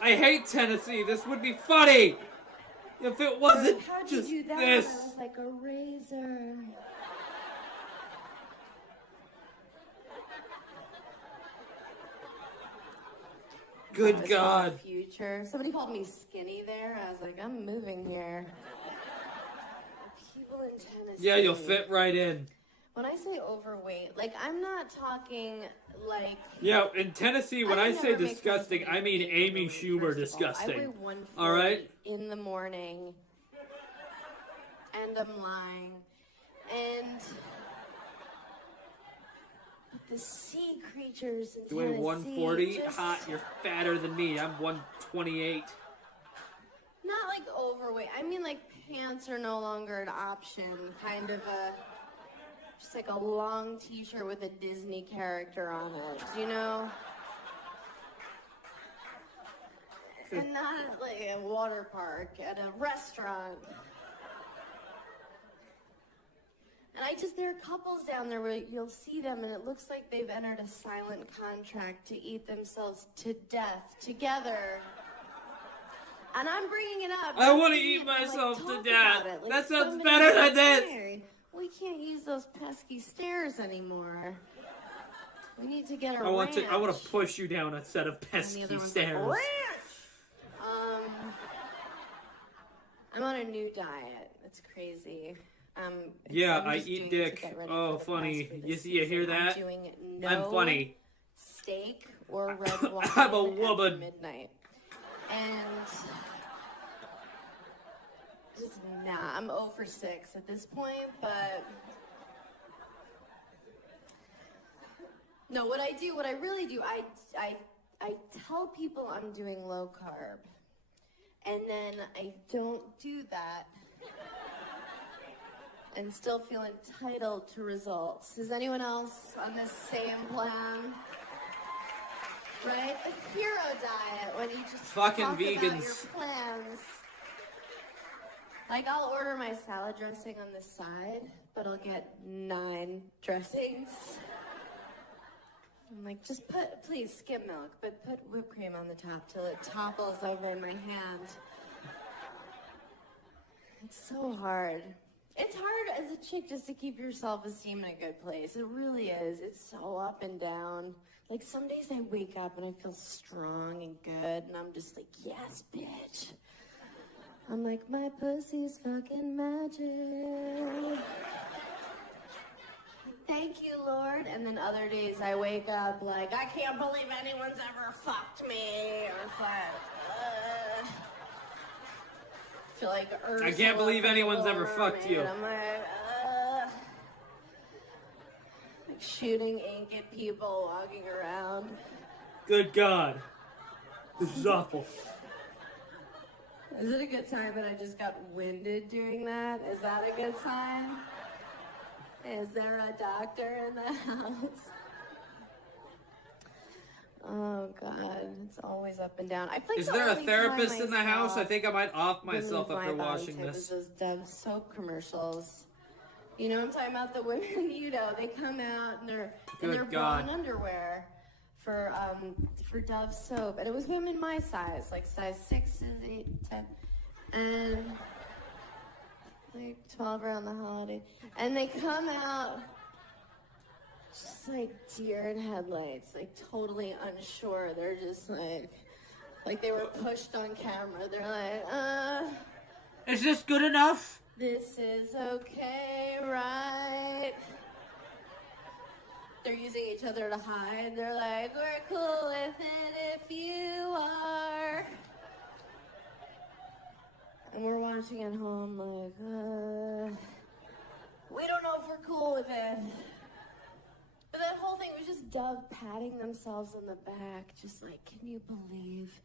I hate Tennessee. This would be funny if it wasn't How'd you just do that? this. I was like a razor. Good That was God. from the future. Somebody called me skinny there. I was like, I'm moving here. People in Tennessee. Yeah, you'll fit right in. When I say overweight, like I'm not talking like. Yeah, in Tennessee, when I would say never make disgusting, fun of I mean people Amy overweight, Schumer first of all. disgusting. I weigh 140 All right? in the morning, and I'm lying, and. But the sea creatures in You weigh Tennessee 140? just- Hot, you're fatter than me. I'm 128. Not like overweight. I mean, like pants are no longer an option. Kind of just like a long T-shirt with a Disney character on it. You know? And not at like a water park, at a restaurant. And there are couples down there where you'll see them and it looks like they've entered a silent contract to eat themselves to death together. And I'm bringing it up. I want to to eat myself to talk death. about it. Like, That sounds somebody better than gets this. married. We can't use those pesky stairs anymore. We need to get a I want to ranch. push you down a set of And the pesky other one's stairs. like, ranch! I'm on a new diet. It's crazy. Yeah, I'm I just eat doing it to dick. get ready Oh, for the funny. class for You this see, you hear season. that? I'm doing no I'm funny. steak or red wine I'm a after woman. midnight. And just I'm 0 for 6 at this point, but no, what I really do, I tell people I'm doing low carb, and then I don't do that and still feel entitled to results. Is anyone else on this same plan? Right? A hero diet, when you just Fucking talk vegans. about your plans. Like, I'll order my salad dressing on the side, but I'll get 9 dressings. I'm like, just please skim milk, but put whipped cream on the top till it topples over in my hand. It's so hard. It's hard as a chick just to keep your self-esteem in a good place. It really is. It's so up and down. Like, some days I wake up and I feel strong and good, and I'm just like, yes, bitch. I'm like, my pussy's fucking magic. Thank you, Lord. And then other days I wake up like, I can't believe anyone's ever fucked me. Or feel like Ursula. I can't believe anyone's ever fucked you. I'm like shooting inked people walking around. Good God. This is awful. Is it a good sign that I just got winded doing that? Is that a good sign? Is there a doctor in the house? Oh, God. It's always up and down. Is there a therapist in the house? I think I might off myself after watching this. Those Dove soap commercials. You know what I'm talking about? The women, you know, they come out and they're in their brown underwear for Dove soap. And it was women my size, like size 6, 8, 10. And like 12 around the holiday. And they come out just like deer in headlights, like totally unsure. They're just like they were pushed on camera. They're like, is this good enough? This is okay, right? They're using each other to hide. They're like, we're cool with it if you are. And we're watching at home like, we don't know if we're cool with it. But that whole thing was just Dove patting themselves on the back, just like, can you believe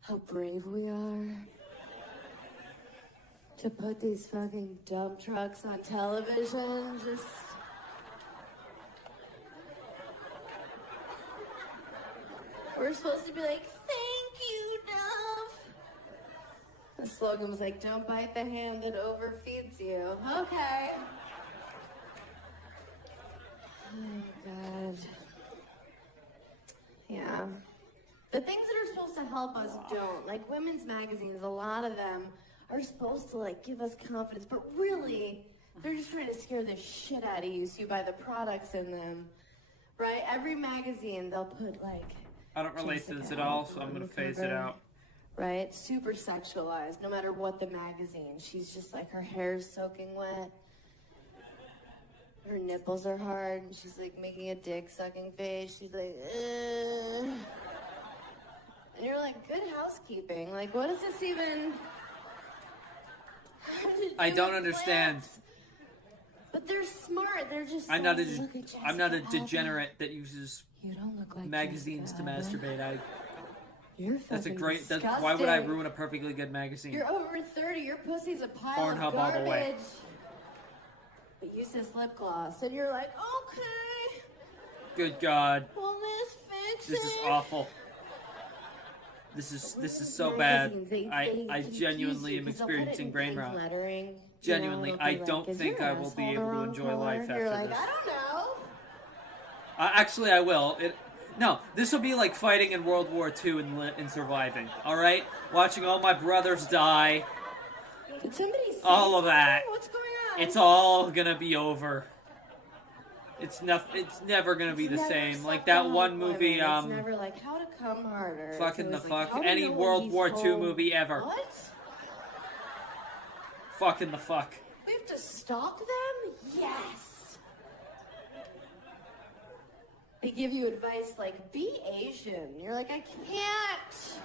how brave we are? To put these fucking dump trucks on television, just... We're supposed to be like, thank you, Dove. The slogan was like, don't bite the hand that overfeeds you. Okay. Oh, God. Yeah. The things that are supposed to help us don't. Like women's magazines, a lot of them are supposed to like give us confidence, but really, they're just trying to scare the shit out of you so you buy the products in them. Right? Every magazine, they'll put like... I don't relate to this at all, so I'm going to phase it out. Right? Super sexualized, no matter what the magazine. She's just like, her hair's soaking wet. Her nipples are hard, and she's like making a dick-sucking face. She's like, ugh. And you're like, good housekeeping. Like, what is this even... I don't understand. But they're smart. They're just. I'm not a degenerate that uses magazines to masturbate. That's a great. Why would I ruin a perfectly good magazine? You're over 30. Your pussy's a pile Pornhub of garbage. all the way. But you said lip gloss, and you're like, okay. Good God. Well, let's fix it. This is awful. This is so bad. I genuinely am experiencing brain rot. Genuinely, I don't think I will be able to enjoy life after You're like, this. I don't know. Actually, I will. No, this will be like fighting in World War II and surviving. All right, watching all my brothers die. Did somebody say all of that. What's going on? It's all gonna be over. It's never gonna be the same. Like that one movie. It's never like how to come harder. Fucking the like, fuck. Any World War II movie ever. What? Fucking the fuck. We have to stalk them? Yes. They give you advice like, be Asian. You're like, I can't.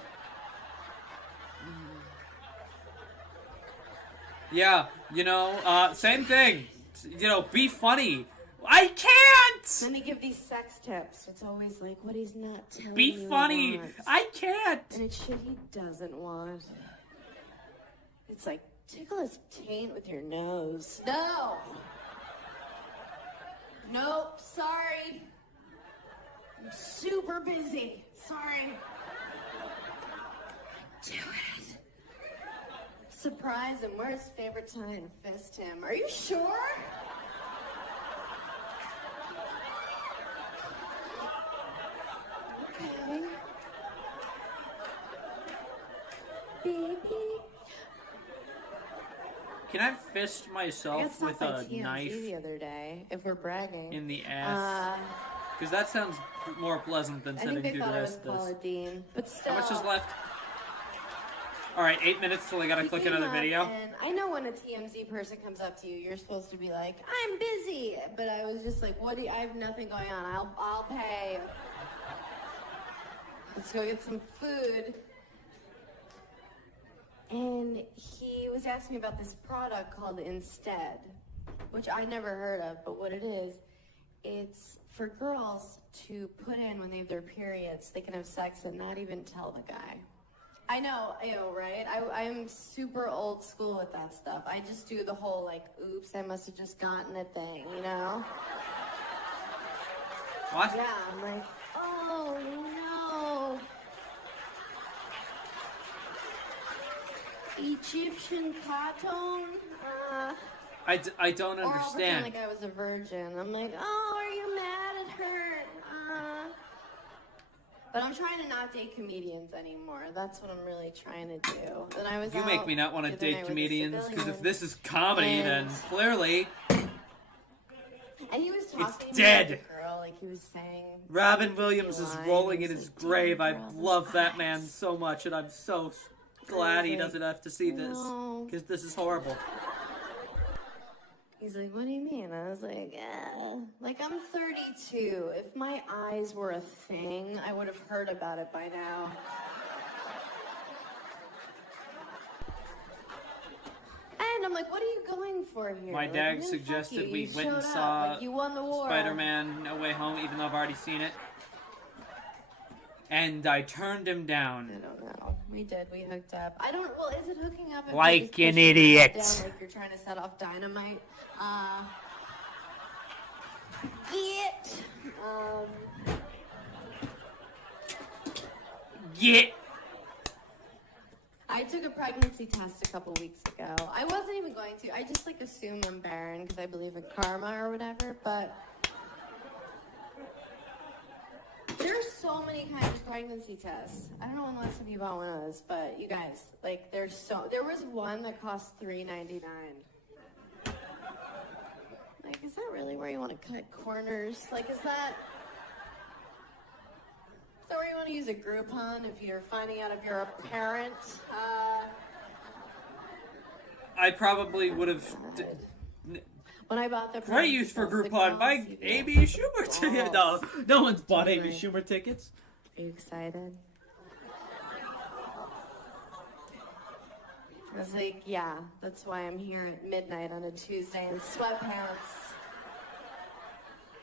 Yeah, same thing. Be funny. I can't! Then they give these sex tips. It's always like what he's not telling Be you funny. he wants. I can't. And it's shit he doesn't want. It's like, tickle his taint with your nose. No! Nope, sorry. I'm super busy. Sorry. Do it. Surprise him. Where's his favorite time? Fist him. Are you sure? Okay. Baby. Can I fist I got myself stopped with by a TMZ knife the other day, if we're bragging. in the ass? Because that sounds more pleasant than I sitting think they through the thought I was rest of this. Paula Dean, but still. How much is left? Alright, 8 minutes till I gotta click another video. And I know when a TMZ person comes up to you, you're supposed to be like, I'm busy. But I was just like, what do you, I have nothing going on. I'll pay. Let's go get some food. And he was asking me about this product called Instead, which I never heard of, but what it is, it's for girls to put in when they have their periods. They can have sex and not even tell the guy. I know, right? I'm super old school with that stuff. I just do the whole, like, oops, I must have just gotten a thing, you know? What? Yeah, I'm like, oh, no. Egyptian cotton? I don't Or I'll pretend understand. like I was a virgin. I'm like, oh, are you mad at her? But I'm trying to not date comedians anymore. That's what I'm really trying to do. And I was You make me not want to the other night date with a comedians, because if civilian, this is comedy, then and- clearly And he was talking to dead. me like a girl, like he was saying. Robin Williams is Lying, rolling in he's his like, grave. I "Damn, girl, love those that man eyes." so much, and I'm so glad he like, doesn't have to see this, no. because this is horrible. He's like, what do you mean? I was like, like I'm 32. If my eyes were a thing, I would have heard about it by now. And I'm like, what are you going for here? My Like, dad man, fuck suggested you. we You went and showed up. saw Like, you won the war. Spider-Man No Way Home, even though I've already seen it. And I turned him I down. don't know. We did. We hooked up. I don't. Well, is it hooking up? If Like you're just an pushing your idiot. head down, like you're trying to set off dynamite. Get. Get. I took a pregnancy test a couple weeks ago. I wasn't even going to. I just like assume I'm barren because I believe in karma or whatever. But there's so many kinds of pregnancy tests. I don't know when the last time you bought one of those, but you guys, like, there was one that cost $3.99. Like, is that really where you want to cut corners? Like, is that where you want to use a Groupon if you're finding out if you're a parent? I probably would have. When I bought the Right use for pregnancy Groupon. test, Buy the Amy balls, Schumer the tickets. balls. No one's bought Amy Right. Schumer tickets. Are you excited? I was like, yeah, that's why I'm here at midnight on a Tuesday in sweatpants.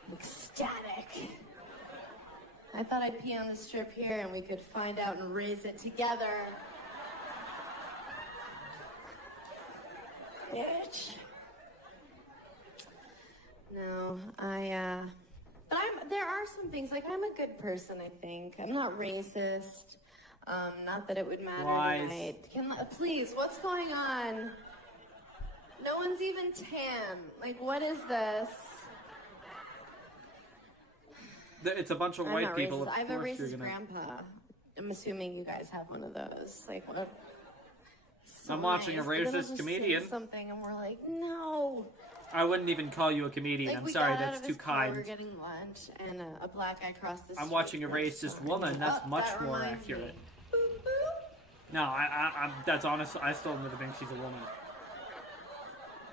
I'm ecstatic. I thought I'd pee on the strip here and we could find out and raise it together. Bitch. No, but there are some things, like I'm a good person, I think. I'm not racist. Not that it would matter Lies. tonight. Please, what's going on? No one's even tan. Like, what is this? It's a bunch of I'm white not people. racist. Of I have a course you're racist gonna. grandpa. I'm assuming you guys have one of those. Like, what? So I'm watching a nice. But then I'll racist just say comedian. something, and we're like, no. I wouldn't even call you a comedian. Like, I'm we sorry, got out that's of too his car, kind. We're getting lunch, and a black guy crossed the street. I'm watching a next racist door. woman. That's Oh, much that more reminds accurate. me. Boop, boop. No, that's honest. I still never think she's a woman.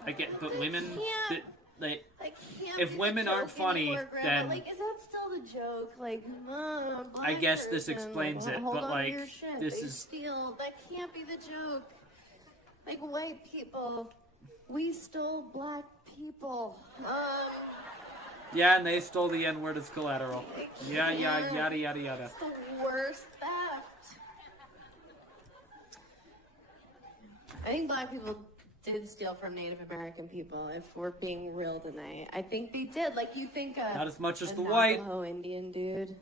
I get, but women, can't- they, Like, can't If be the women aren't joke funny, anymore, Grandma. then- Like, is that still the joke? Like, I guess this explains it, hold but, on to like, your shit. this They is- steal. That can't be the joke. Like, white people, we stole black people. yeah, and they stole the N-word as collateral. Yeah, can't. yada, yada, yada. It's the worst theft. I think black people did steal from Native American people, if we're being real tonight. I think they did. Like, you think Not as much as a the white. Navajo Indian dude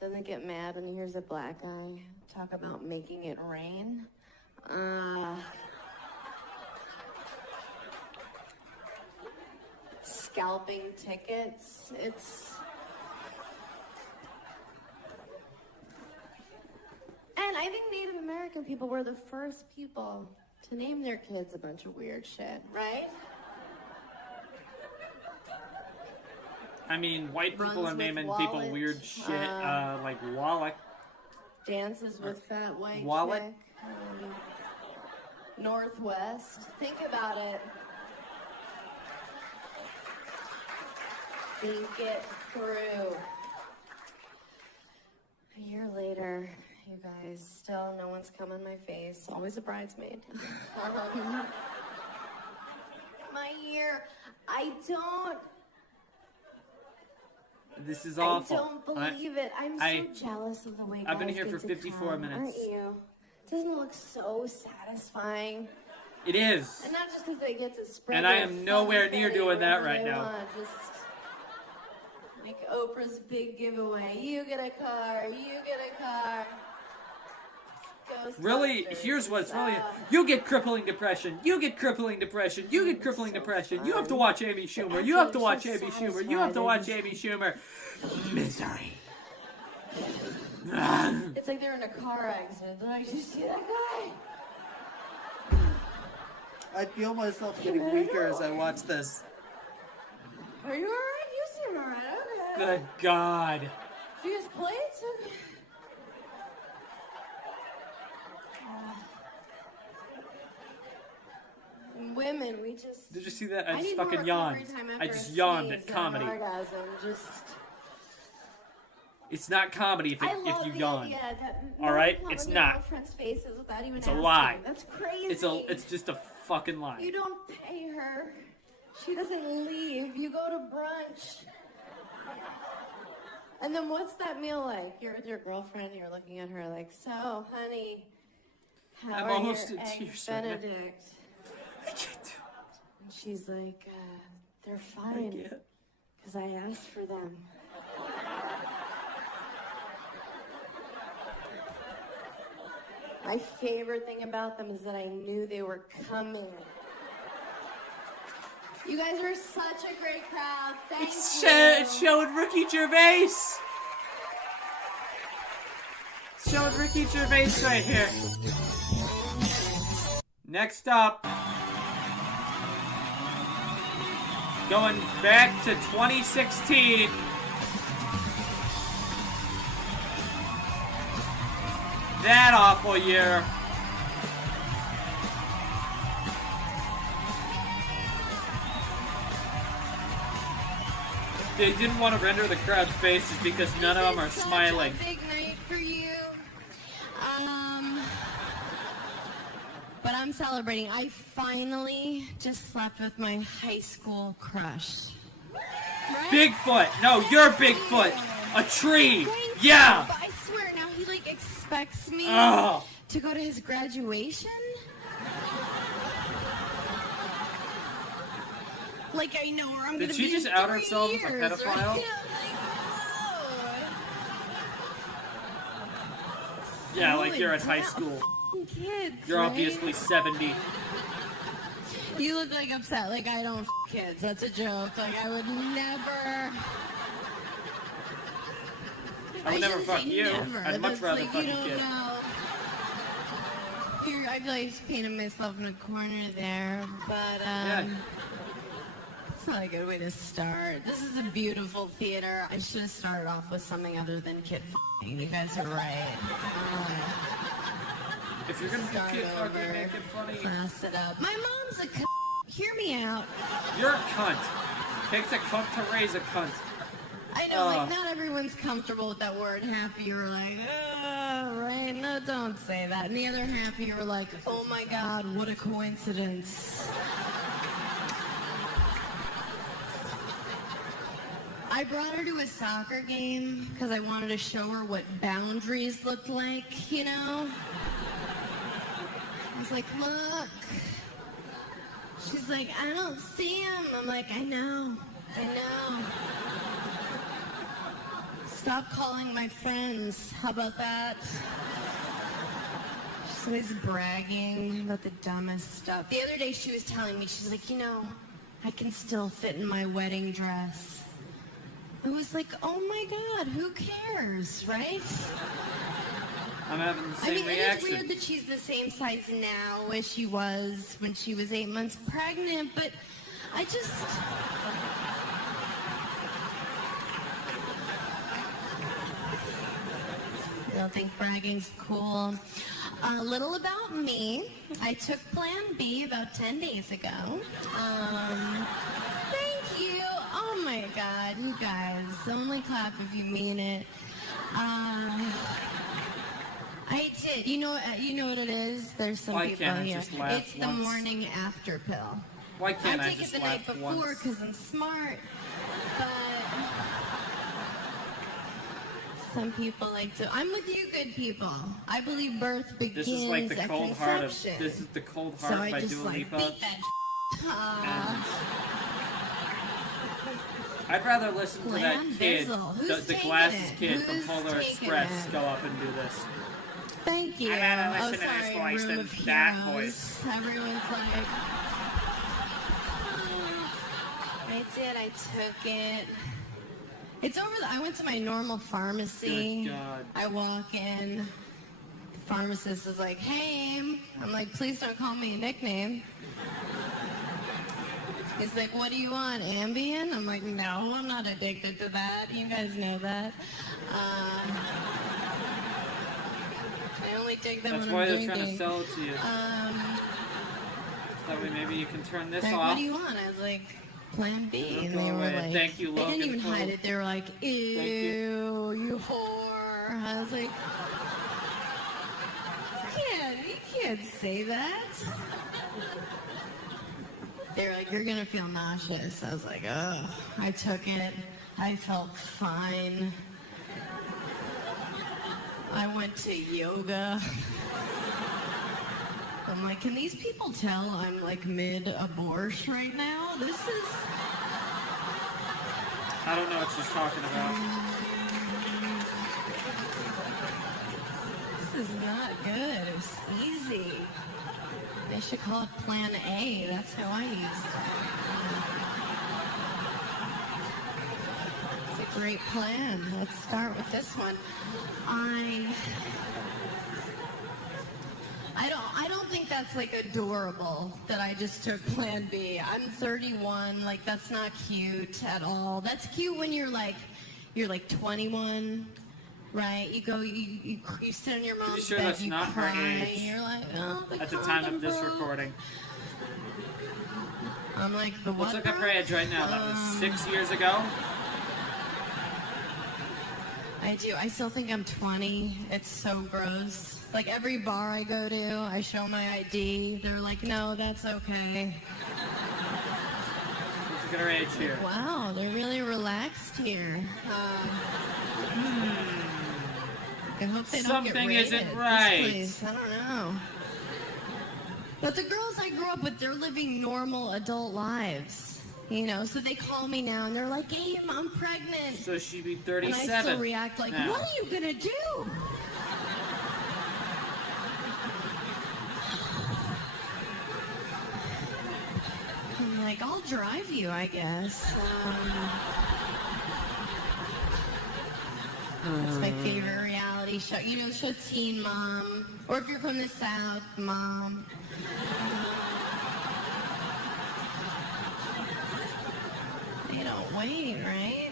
doesn't get mad when he hears a black guy talk about making it rain? Scalping tickets. And I think Native American people were the first people to name their kids a bunch of weird shit, right? I mean, white people Runs are with naming wallet, people weird shit, like Wallach. Dances with fat white Wallet? chick. Northwest. Think about it. Think it through. A year later, you guys, still no one's come in my face. Always a bridesmaid. My year, I don't This is awful. I don't believe it. I'm so jealous of the way I've been guys here get for to 54 come, minutes. Aren't you? Doesn't it look so satisfying? It is. And not just because they get to spread And I their am nowhere fun near fatty doing that wherever right they now. want. Just like Oprah's big giveaway. You get a car. You get a car. Really, Ghostbusters. here's what's really... You get crippling depression. You get crippling depression. You get crippling depression. You have to watch Amy Schumer. You have to watch Amy Schumer. You have to watch Amy Schumer. Misery. It's like they're in a car accident. They're like, did you see that guy? I feel myself getting weaker as I watch this. Are you alright? You seem alright. Okay. Good God. Do you guys plates? Okay. Women, we just... Did you see that? I just need fucking more yawned. recovery time I after just a yawned sneeze at and comedy. Orgasm. Just... It's not comedy if I you love the yawn. idea that All right? men It's come on their not. girlfriend's faces without even It's a asking. lie. That's crazy. It's just a fucking lie. You don't pay her. She doesn't leave. You go to brunch. And then what's that meal like? You're with your girlfriend, you're looking at her like, so, honey, how I'm are almost your in eggs tears right now. Benedict? I can't do And she's like, they're it. I fine, can't. because I asked for them. My favorite thing about them is that I knew they were coming. You guys are such a great crowd. Thank you. It's showing Ricky Gervais. It's showing Ricky Gervais right here. Next up, going back to 2016. That awful year. They didn't want to render the crowd's faces because none of them are smiling. Such a big night for you. But I'm celebrating. I finally just slept with my high school crush. Right? Bigfoot! No, you're Bigfoot! A tree! Thank Yeah! you, but I swear now he like expects me Oh. to go to his graduation. Like I know where I'm Did gonna she be just in out 3 herself as a years, pedophile? right? Yeah, Oh like my you're in high God, school. f***ing kids, You're right? obviously 70. You look like upset. Like I don't f*** kids. That's a joke. Like I would never. I would never shouldn't fuck say you. never. I'd much That's rather like, fuck you a don't kid. know. I feel like I just painted myself in a corner there, but it's not a good way to start. This is a beautiful theater. I should have started off with something other than kid f***ing. You guys are right. If you're gonna be Start kid fucking, over. make it funny. Class it up. My mom's a c***. Hear me out. You're a cunt. Takes a cunt to raise a cunt. I know, like, not everyone's comfortable with that word. Half of you are like, right? No, don't say that. And the other half of you are like, oh my God, what a coincidence. I brought her to a soccer game because I wanted to show her what boundaries looked like, you know? I was like, look. She's like, I don't see him. I'm like, I know. Stop calling my friends. How about that? She's always bragging about the dumbest stuff. The other day she was telling me, she's like, you know, I can still fit in my wedding dress. I was like, oh my God, who cares, right? I'm having the I same mean, reaction. it's weird that she's the same size now as she was when she was 8 months pregnant, but I just... I don't think bragging's cool. A little about me. I took Plan B about 10 days ago. Thank you. Oh my God, you guys. Only clap if you mean it. I did. You know what it is? There's some Why people can't I here. just laugh It's the once? morning after pill. Why can't I take it just the night laugh before once? because I'm smart, but some people like to. I'm with you, good people. I believe birth begins This is like the at cold heart of. conception. This is the cold So heart I by just Dua like Lipa. beat that. And I'd rather listen to that Plan kid, Bizzle. the Who's glasses taking it? kid from Who's Polar taking Express, it? go up and do this. Thank you. I'd rather listen to this sorry, voice room than of that heroes. voice. Everyone's like, I did. I took it. It's over. I went to my normal pharmacy. Good God. I walk in. The pharmacist is like, "Hey," I'm like, "Please don't call me a nickname." He's like, "What do you want, Ambien?" I'm like, "No, I'm not addicted to that. You guys know that." I only take them That's when why I'm they're drinking. trying to sell it to you. That way maybe you can turn this They're like, off. what do you want? I was like, Plan B. Don't And go they were away. like, Thank you, they Logan didn't even Paul. hide it. They were like, ew, you whore. I was like, you can't say that. They were like, you're going to feel nauseous. I was like, oh. I took it. I felt fine. I went to yoga. I'm like, can these people tell I'm like mid-abortion right now? This is... I don't know what she's talking about. This is not good. It's easy. They should call it Plan A. That's how I use it. It's a great plan. Let's start with this one. I don't think that's like adorable that I just took Plan B. I'm 31. Like that's not cute at all. That's cute when you're like 21. Right, you go, you sit in your mom's sure bed, that's you not her cry, age? you're like, oh, At the time of this broke. recording. I'm like, the what? Let's look up her broke? age right now. That was 6 years ago. I do. I still think I'm 20. It's so gross. Like every bar I go to, I show my ID. They're like, no, that's okay. Let's look at her age here. Wow, they're really relaxed here. I hope they don't get Something raided. isn't right. This place. I don't know. But the girls I grew up with, they're living normal adult lives. You know, so they call me now and they're like, hey, I'm pregnant. So she'd be And 37. I still react like, now. what are you going to do? I'm like, I'll drive you, I guess. That's my favorite reality show. You know, show Teen Mom. Or if you're from the South, Mom. They don't wait, right?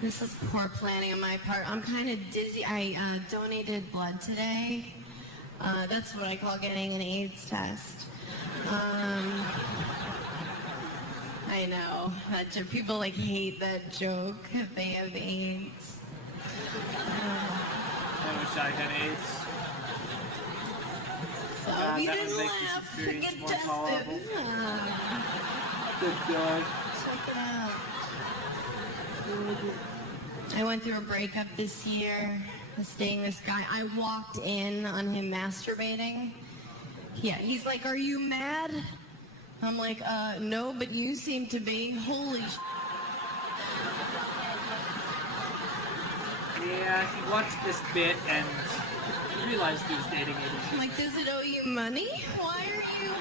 This is poor planning on my part. I'm kind of dizzy. I donated blood today. That's what I call getting an AIDS test. I know. People like hate that joke if they have AIDS. I wish I had AIDS. So God, if you that would didn't make this laugh, experience get more tested. tolerable. Good God. Check it out. I went through a breakup this year. I was dating this guy. I walked in on him masturbating. Yeah, he's like, are you mad? I'm like, no, but you seem to be. Holy sh**. Yeah, he watched this bit and realized he was dating I'm 80. like, does it owe you money? Why are you...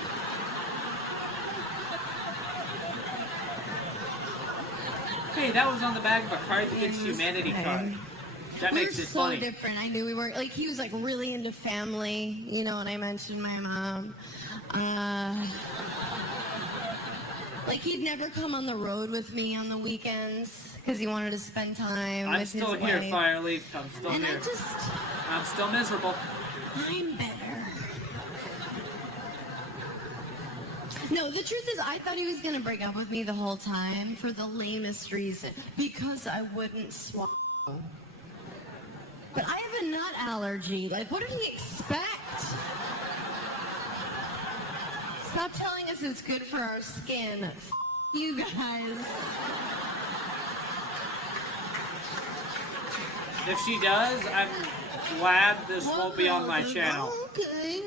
Hey, that was on the back of a Cards Against Humanity Okay. card. That makes it so funny. different. I knew we weren't, like, he was, like, really into family, you know, and I mentioned my mom. Like, he'd never come on the road with me on the weekends because he wanted to spend time I'm with still his here, wife. Fireleaf. I'm still And here. I'm still miserable. I'm better. No, the truth is, I thought he was going to break up with me the whole time for the lamest reason. Because I wouldn't swallow. But I have a nut allergy. Like, what did he expect? Stop telling us it's good for our skin. F you guys. If she does, I'm glad this won't be on my channel. Okay.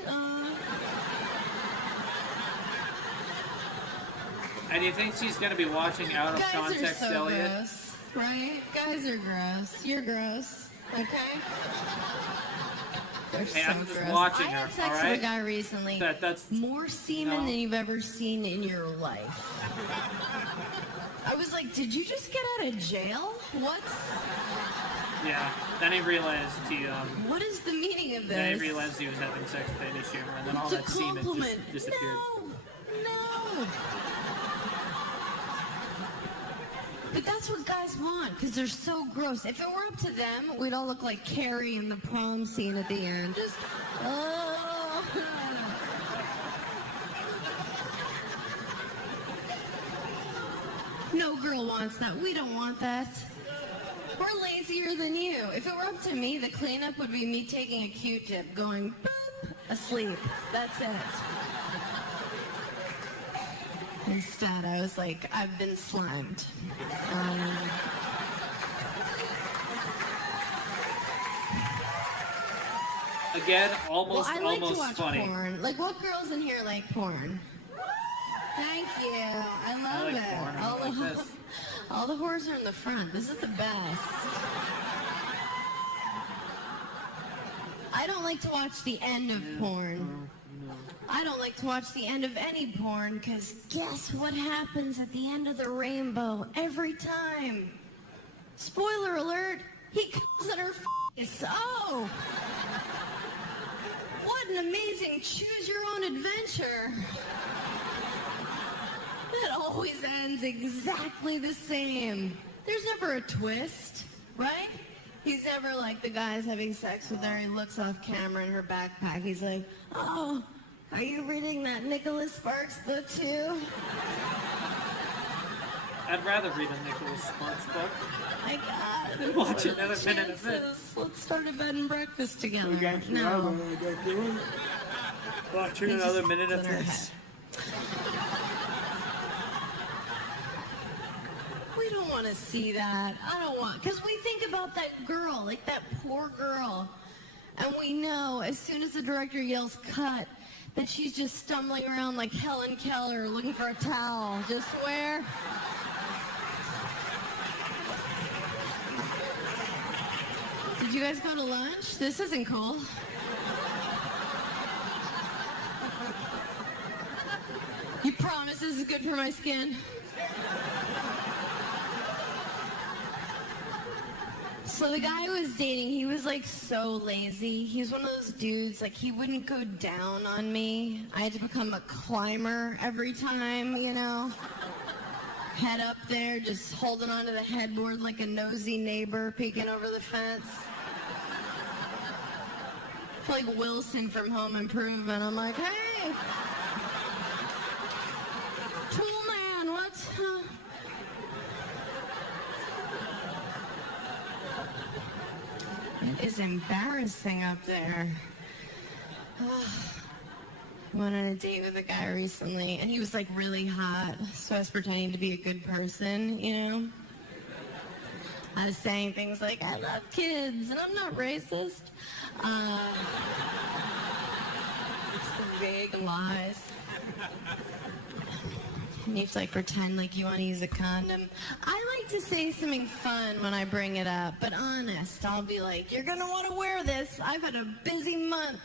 And you think she's going to be watching Out of Guys Context, are so Elliot? gross, right? Guys are gross. You're gross. Okay? They're Hey, so I'm just gross. watching I her, had sex all right? with a guy recently. That's more semen no. than you've ever seen in your life. I was like, did you just get out of jail? Yeah. Then he realized What is the meaning of this? Then he realized he was having sex with Amy Schumer, and then all It's a that semen compliment. just disappeared. No. But that's what guys want, because they're so gross. If it were up to them, we'd all look like Carrie in the prom scene at the end. Just, oh. No girl wants that. We don't want that. We're lazier than you. If it were up to me, the cleanup would be me taking a Q-tip, going, boop, asleep. That's it. Instead, I was like, I've been slimed. Again, almost I like to watch funny. porn. Like, what girls in here like porn? Thank you. I love like it. porn. I like this. All the whores are in the front. This is the best. I don't like to watch the end of porn. I don't like to watch the end of any porn, because guess what happens at the end of the rainbow every time? Spoiler alert, he comes at her face. Oh! What an amazing choose-your-own-adventure. It always ends exactly the same. There's never a twist, right? He's never like the guy's having sex with her. He looks off camera in her backpack. He's like, oh, are you reading that Nicholas Sparks book too? I'd rather read a Nicholas Sparks book. My God. Watch another minute of it. Let's start a bed and breakfast together. No. Watching another minute of this. We don't want to see that. I don't want, because we think about that girl, like that poor girl. And we know as soon as the director yells cut, that she's just stumbling around like Helen Keller looking for a towel. Just where? Did you guys go to lunch? This isn't cool. You promise this is good for my skin? So the guy I was dating, he was like so lazy. He was one of those dudes, like he wouldn't go down on me. I had to become a climber every time, you know. Head up there, just holding onto the headboard like a nosy neighbor peeking over the fence. It's like Wilson from Home Improvement. I'm like, hey, tool man, what's... It is embarrassing up there. Went on a date with a guy recently, and he was like really hot, so I was pretending to be a good person, you know? I was saying things like, I love kids, and I'm not racist. Just vague lies. And you like pretend like you want to use a condom. I like to say something fun when I bring it up, but honest, I'll be like, you're gonna want to wear this. I've had a busy month.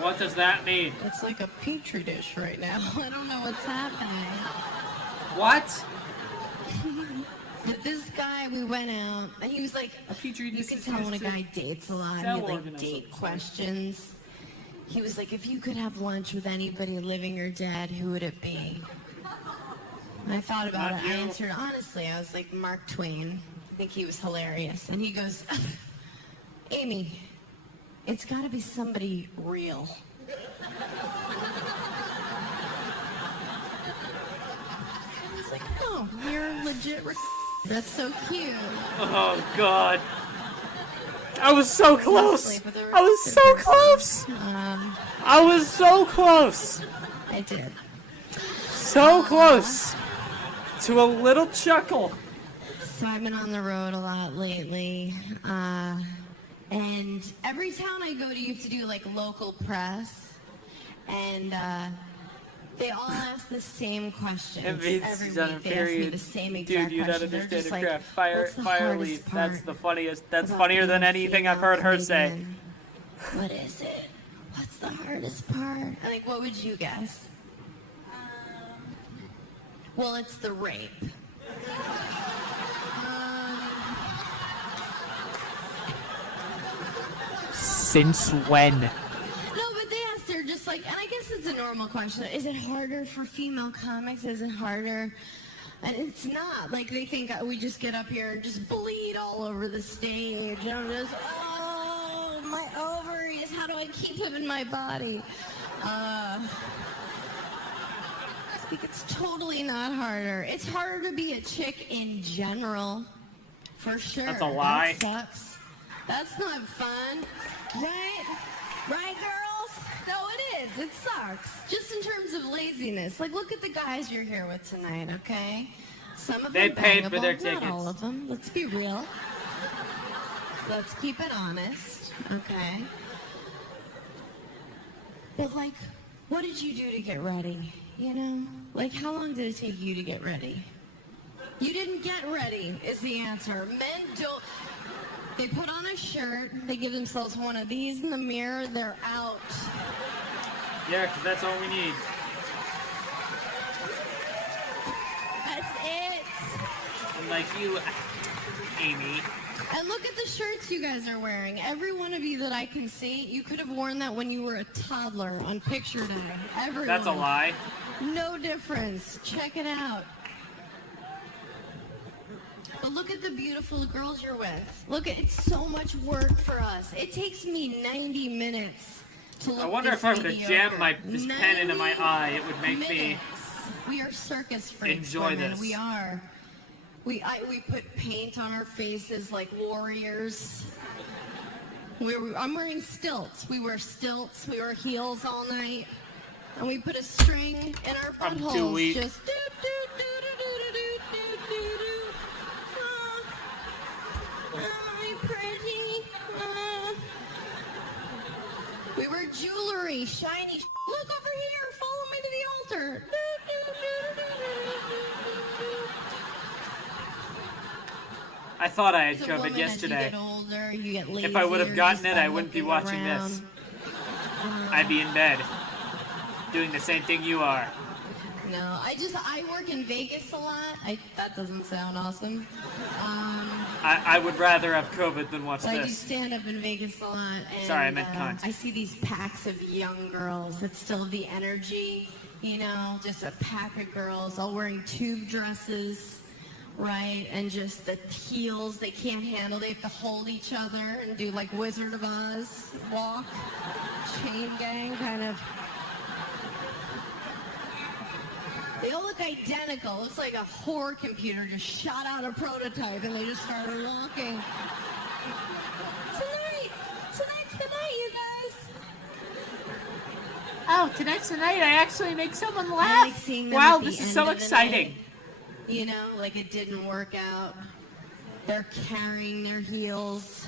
What does that mean? It's like a petri dish right now. I don't know what's happening. What? But this guy, we went out, and he was like, A petri dish you can is tell when a used to guy dates a lot. He cell had like organisms, date right? questions. He was like, if you could have lunch with anybody living or dead, who would it be? And I thought about Not it. I you. answered honestly. I was like, Mark Twain. I think he was hilarious. And he goes, Amy, it's got to be somebody real. I was like, oh, you're legit. That's so cute. Oh, God. I was so close. Sleep with a I was so person. close. I was so close. I did. So close to a little chuckle. So I've been on the road a lot lately. And every town I go to, you have to do like local press. And they all ask the same questions. Every Every season week they ask me period. the same Dude, exact you don't question. They're understand just the like, craft. Fire, "What's the fire hardest lead. part That's the funniest. That's about funnier being than a anything I've female heard her say. comedian? What is it? What's the hardest part?" I'm like, what would you guess? Well, it's the rape. Since when? No, but they ask, they're just like, and I guess it's a normal question. Is it harder for female comics? Is it harder? And it's not. Like, they think we just get up here and just bleed all over the stage. And I'm just, oh, my ovaries. How do I keep them in my body? It's totally not harder. It's harder to be a chick in general, for sure. That's a lie. That sucks. That's not fun. Right? Right, girls? No, it is. It sucks. Just in terms of laziness. Like, look at the guys you're here with tonight, okay? Some of They them paid for bangable, their not tickets. all of them. Let's be real. Let's keep it honest, okay? But, like, what did you do to get ready? You know? Like, how long did it take you to get ready? You didn't get ready, is the answer. Men don't... They put on a shirt, they give themselves one of these in the mirror, they're out. Yeah, because that's all we need. That's it. Unlike you, Amy. And look at the shirts you guys are wearing. Every one of you that I can see, you could have worn that when you were a toddler on picture day. Everyone. That's a lie. No difference. Check it out. But look at the beautiful girls you're with. Look, it's so much work for us. It takes me 90 minutes to look I wonder this if I were to mediocre. jam this pen into my 90 eye, it would make me minutes. We are circus freaks. enjoy women. this. We are. We put paint on our faces like warriors. I'm wearing stilts. We wear stilts. We wear heels all night. And we put a string in our I'm buttholes. too weak. Just do, do, do, do, do, do, do, do, do. I'm pretty. We wear jewelry, shiny. Look over here. Follow me to the altar. Do, do, do, do, do, do, do. I thought I had As a COVID woman, yesterday. As you get older, you get lazier, If I would have you gotten it, start I wouldn't be looking watching around. this. I'd be in bed, doing the same thing you are. No, I work in Vegas a lot. That doesn't sound awesome. I would rather have COVID than watch I do this. stand up in Vegas a lot. And, Sorry, I meant cunt. I see these packs of young girls that still have the energy, you know, just a pack of girls all wearing tube dresses, right? And just the heels they can't handle. They have to hold each other and do like Wizard of Oz walk, chain gang kind of. They all look identical. Looks like a horror computer just shot out a prototype and they just started walking. Tonight's the night, you guys. Oh, tonight's the night I actually make someone I laugh. like seeing them Wow, at the this is end so of the exciting. night. You know, like it didn't work out. They're carrying their heels.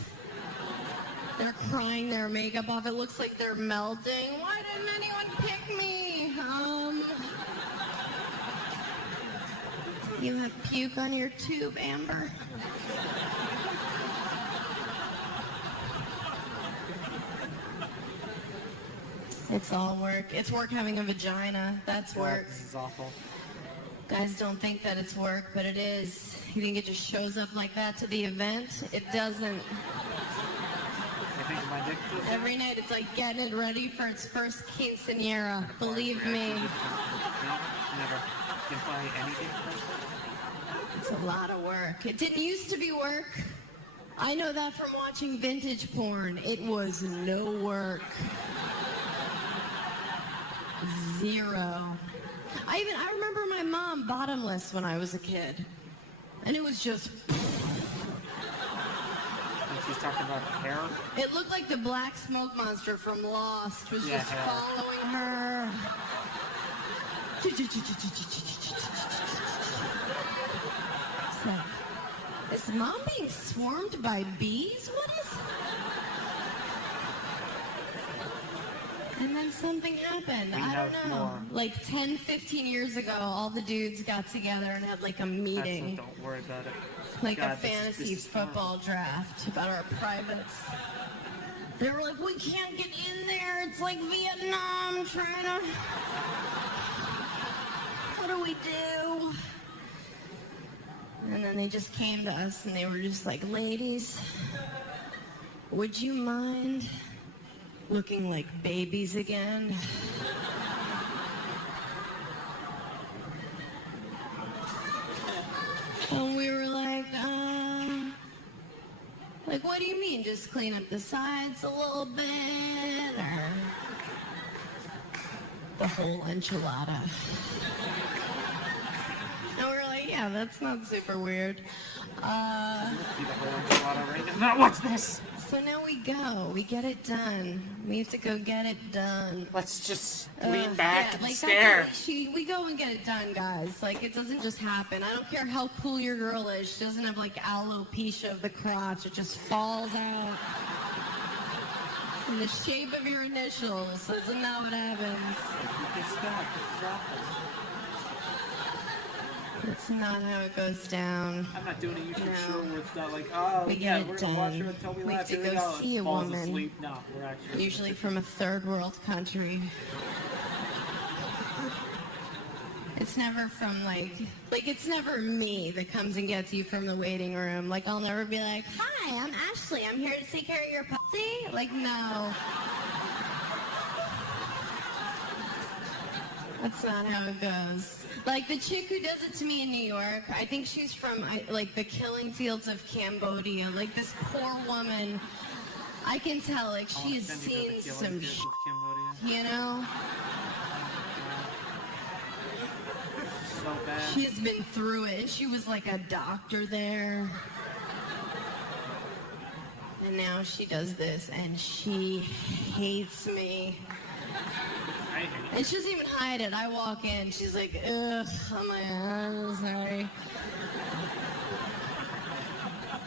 They're crying their makeup off. It looks like they're melting. Why didn't anyone pick me? You have puke on your tube, Amber. It's all work. It's work having a vagina. That's work. This is awful. Guys don't think that it's work, but it is. You think it just shows up like that to the event? It doesn't. I think my dick feels Every night it's like getting it ready for its first quinceañera. Believe me. No, never. Can't buy anything from it. It's a lot of work. It didn't used to be work. I know that from watching vintage porn. It was no work. Zero. I remember my mom bottomless when I was a kid. And it was just... And she's talking about hair. It looked like the black smoke monster from Lost was Yeah, just hair. following her. Is Mom being swarmed by bees? What is... And then something happened. I have don't know. more. Like 10, 15 years ago, all the dudes got together and had like a meeting. Don't worry about it. Like God, a fantasy this is fun. football draft about our privates. They were like, we can't get in there. It's like Vietnam trying to... What do we do? And then they just came to us and they were just like, ladies, would you mind looking like babies again? And we were like, what do you mean? Just clean up the sides a little bit, or the whole enchilada? And we were like, yeah, that's not super weird. See the whole enchilada right now. Now what's this? So now we go. We get it done. We have to go get it done. Let's just lean back Yeah, and like stare. we go and get it done, guys. Like, it doesn't just happen. I don't care how cool your girl is. She doesn't have, like, alopecia of the crotch. It just falls out in the shape of your initials. Isn't that what happens? It's not. It's awful. That's not how it goes down. I'm not doing a YouTube No. show where it's not like, oh, We yeah, get we're it going to watch done. her until we We laugh. have to Here we go go. see a It falls woman. asleep. No, we're actually... Usually from a third world country. It's never from like it's never me that comes and gets you from the waiting room. Like, I'll never be like, hi, I'm Ashley. I'm here to take care of your pussy. Like, no. That's not how it goes. Like, the chick who does it to me in New York, I think she's from, like, the killing fields of Cambodia. Like, this poor woman, I can tell, like, she has seen some shit, you know? So bad. She has been through it. And she was, like, a doctor there. And now she does this, and she hates me. And she doesn't even hide it. I walk in, she's like, ugh, oh my God, I'm sorry.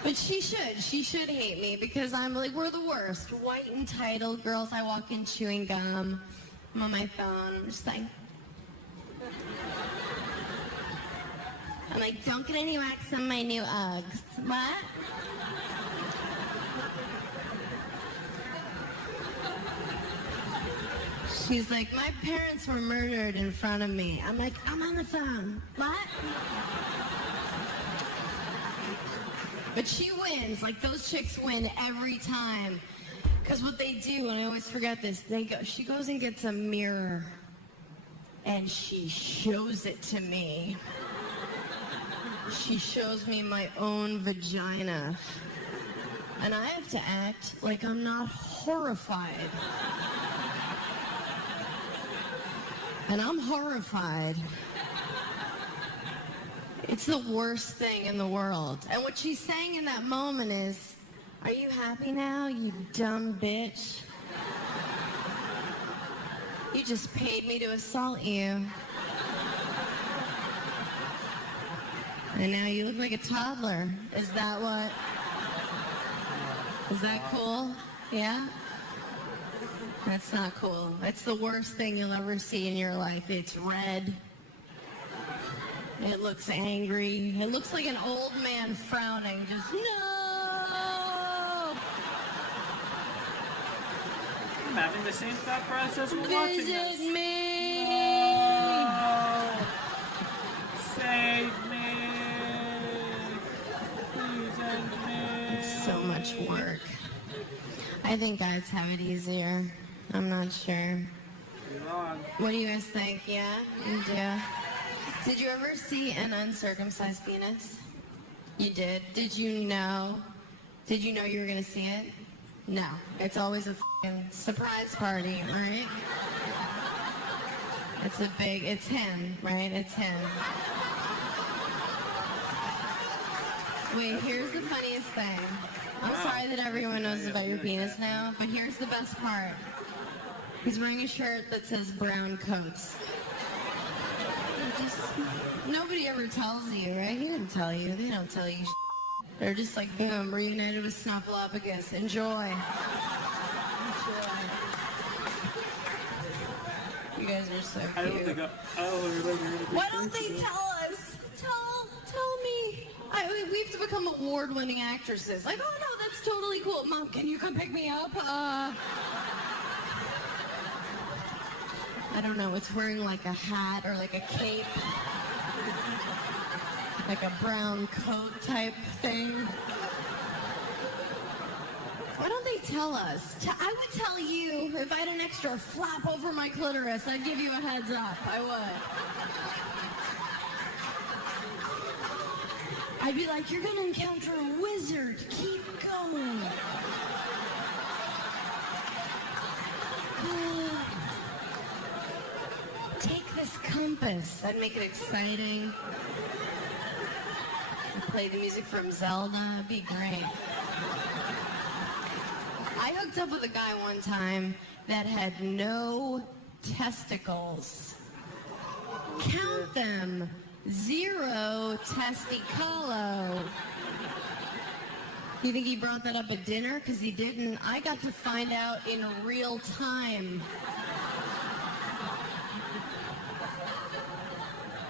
But she should hate me because I'm like, we're the worst. White entitled girls. I walk in chewing gum. I'm on my phone. I'm just like, don't get any wax on my new Uggs. What? She's like, my parents were murdered in front of me. I'm like, I'm on the phone. What? But she wins. Like, those chicks win every time. Because what they do, and I always forget this, she goes and gets a mirror. And she shows it to me. She shows me my own vagina. And I have to act like I'm not horrified. And I'm horrified. It's the worst thing in the world. And what she's saying in that moment is, are you happy now, you dumb bitch? You just paid me to assault you. And now you look like a toddler. Is that what? Is that cool? Yeah? That's not cool. It's the worst thing you'll ever see in your life. It's red. It looks angry. It looks like an old man frowning. Just, no! having the same thought process while watching this. Visit me! No. Save me! Please save me! It's so much work. I think guys have it easier. I'm not sure. What do you guys think? Yeah? You do? Did you ever see an uncircumcised penis? You did? Did you know? Did you know you were going to see it? No. It's always a f***ing surprise party, right? It's him, right? It's him. Wait, here's the funniest thing. I'm sorry that everyone knows about your penis now, but here's the best part. He's wearing a shirt that says brown coats. Nobody ever tells you, right? He didn't tell you. They don't tell you shit. They're just like, boom, reunited with Snuffleupagus. Enjoy. You guys are so cute. Why don't they tell us? Tell me. We have to become award-winning actresses. Like, oh no, that's totally cool. Mom, can you come pick me up? I don't know. It's wearing like a hat or like a cape. Like a brown coat type thing. Why don't they tell us? I would tell you if I had an extra flap over my clitoris. I'd give you a heads up. I would. I'd be like, you're going to encounter a wizard. Keep going. Take this compass. That'd make it exciting. Play the music from Zelda. It'd be great. I hooked up with a guy one time that had no testicles. Count them. 0 testicolo. You think he brought that up at dinner? Because he didn't. I got to find out in real time.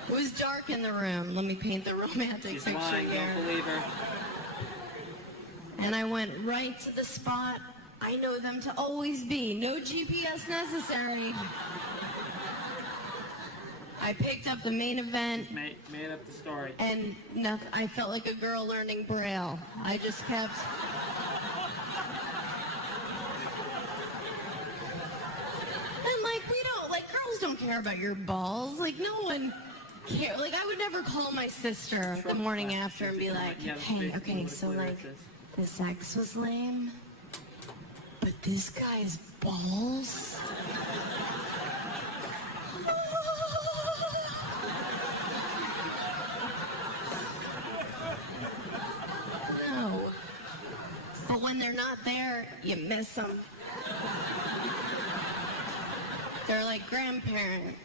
It was dark in the room. Let me paint the romantic She's picture lying, here. don't believe her. And I went right to the spot I know them to always be. No GPS necessary. I picked up the main event. Made up the story. And I felt like a girl learning Braille. I just kept... And girls don't care about your balls. Like, no one cares. Like, I would never call my sister the morning after and be like, hey, okay, so the sex was lame, but this guy's balls? No. But when they're not there, you miss them. They're like grandparents.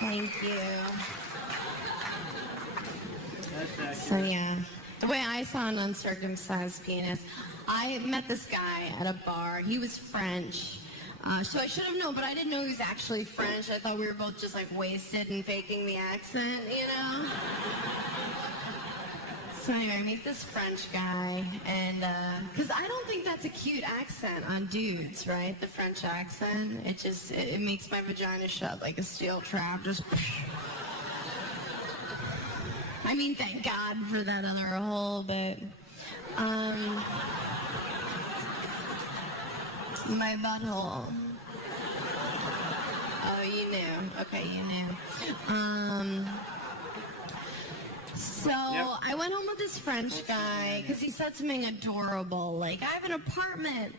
Thank you. So yeah, the way I saw an uncircumcised penis, I met this guy at a bar. He was French. So I should have known, but I didn't know he was actually French. I thought we were both just like wasted and faking the accent, you know? So anyway, I meet this French guy, and, because I don't think that's a cute accent on dudes, right? The French accent. It makes my vagina shut like a steel trap, just... I mean, thank God for that other hole, but... My butthole. Oh, you knew. Okay, you knew. So I went home with this French guy because he said something adorable, like, I have an apartment.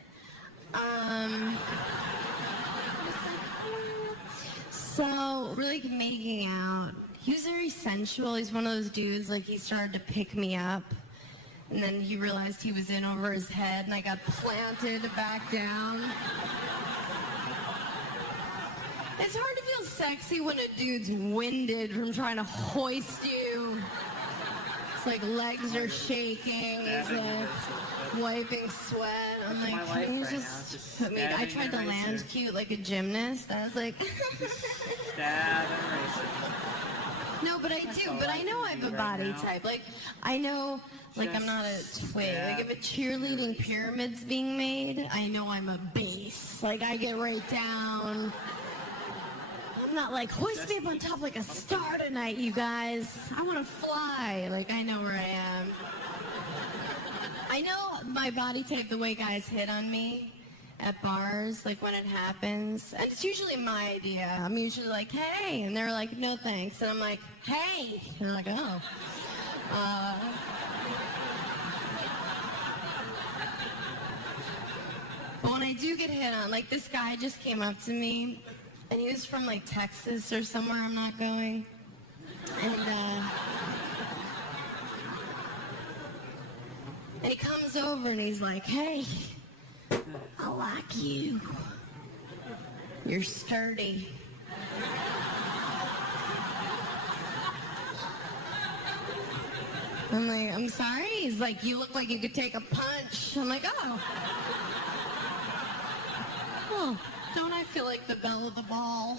So we're like making out. He was very sensual. He's one of those dudes, like, he started to pick me up. And then he realized he was in over his head, and I got planted back down. It's hard to feel sexy when a dude's winded from trying to hoist you It's like legs are shaking. He's wiping sweat. I'm That's my like, life can you right now, just just put me? I stabbing tried to and land erasing. cute like a gymnast. I was like, Stab and erasing. no, but I do. all But I I know I can have do a right body now. type. Like I know, like I'm not a twig. Like if a cheerleading pyramid's being made, I know I'm a base. Like I get right down. I'm not like, hoist me up on top like a star tonight, you guys. I want to fly. Like, I know where I am. I know my body type, the way guys hit on me at bars, like when it happens. And it's usually my idea. I'm usually like, hey. And they're like, no thanks. And I'm like, hey. And they're like, oh. But when I do get hit on, like this guy just came up to me. And he was from like Texas or somewhere I'm not going. And he comes over and he's like, hey, I like you. You're sturdy. I'm like, I'm sorry? He's like, you look like you could take a punch. I'm like, oh. Oh, don't I feel like the belle of the ball?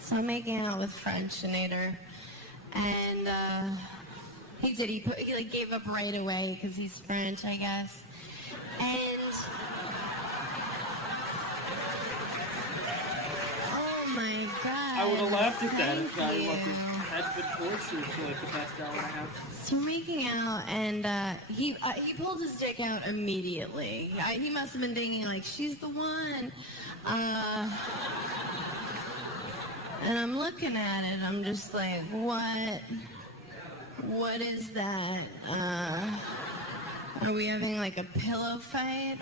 So I'm making out with Frenchinator, and he like gave up right away because he's French, I guess. And oh my God! I would have laughed at that if I thank wasn't you. had been tortured for like the past hour and a half. So we're making out, and he pulled his dick out immediately. He must have been thinking like, she's the one. And I'm looking at it, I'm just like, what is that? Are we having like a pillow fight?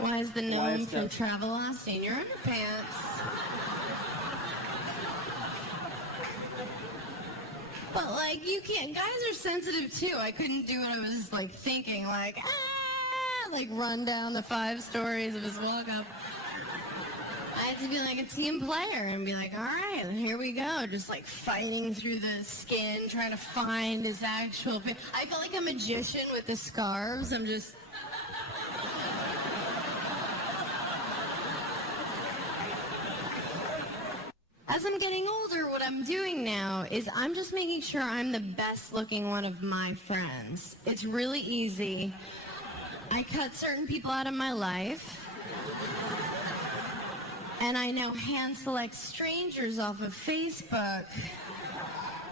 Why is the gnome from Travelocity in your underpants? But like, you can't, guys are sensitive too. I couldn't do what I was like thinking, like, like run down the 5 stories of his walk up. I had to be like a team player and be like, all right, here we go. Just like fighting through the skin, trying to find his actual... I felt like a magician with the scarves. I'm just... As I'm getting older, what I'm doing now is I'm just making sure I'm the best looking one of my friends. It's really easy. I cut certain people out of my life. And I now hand select strangers off of Facebook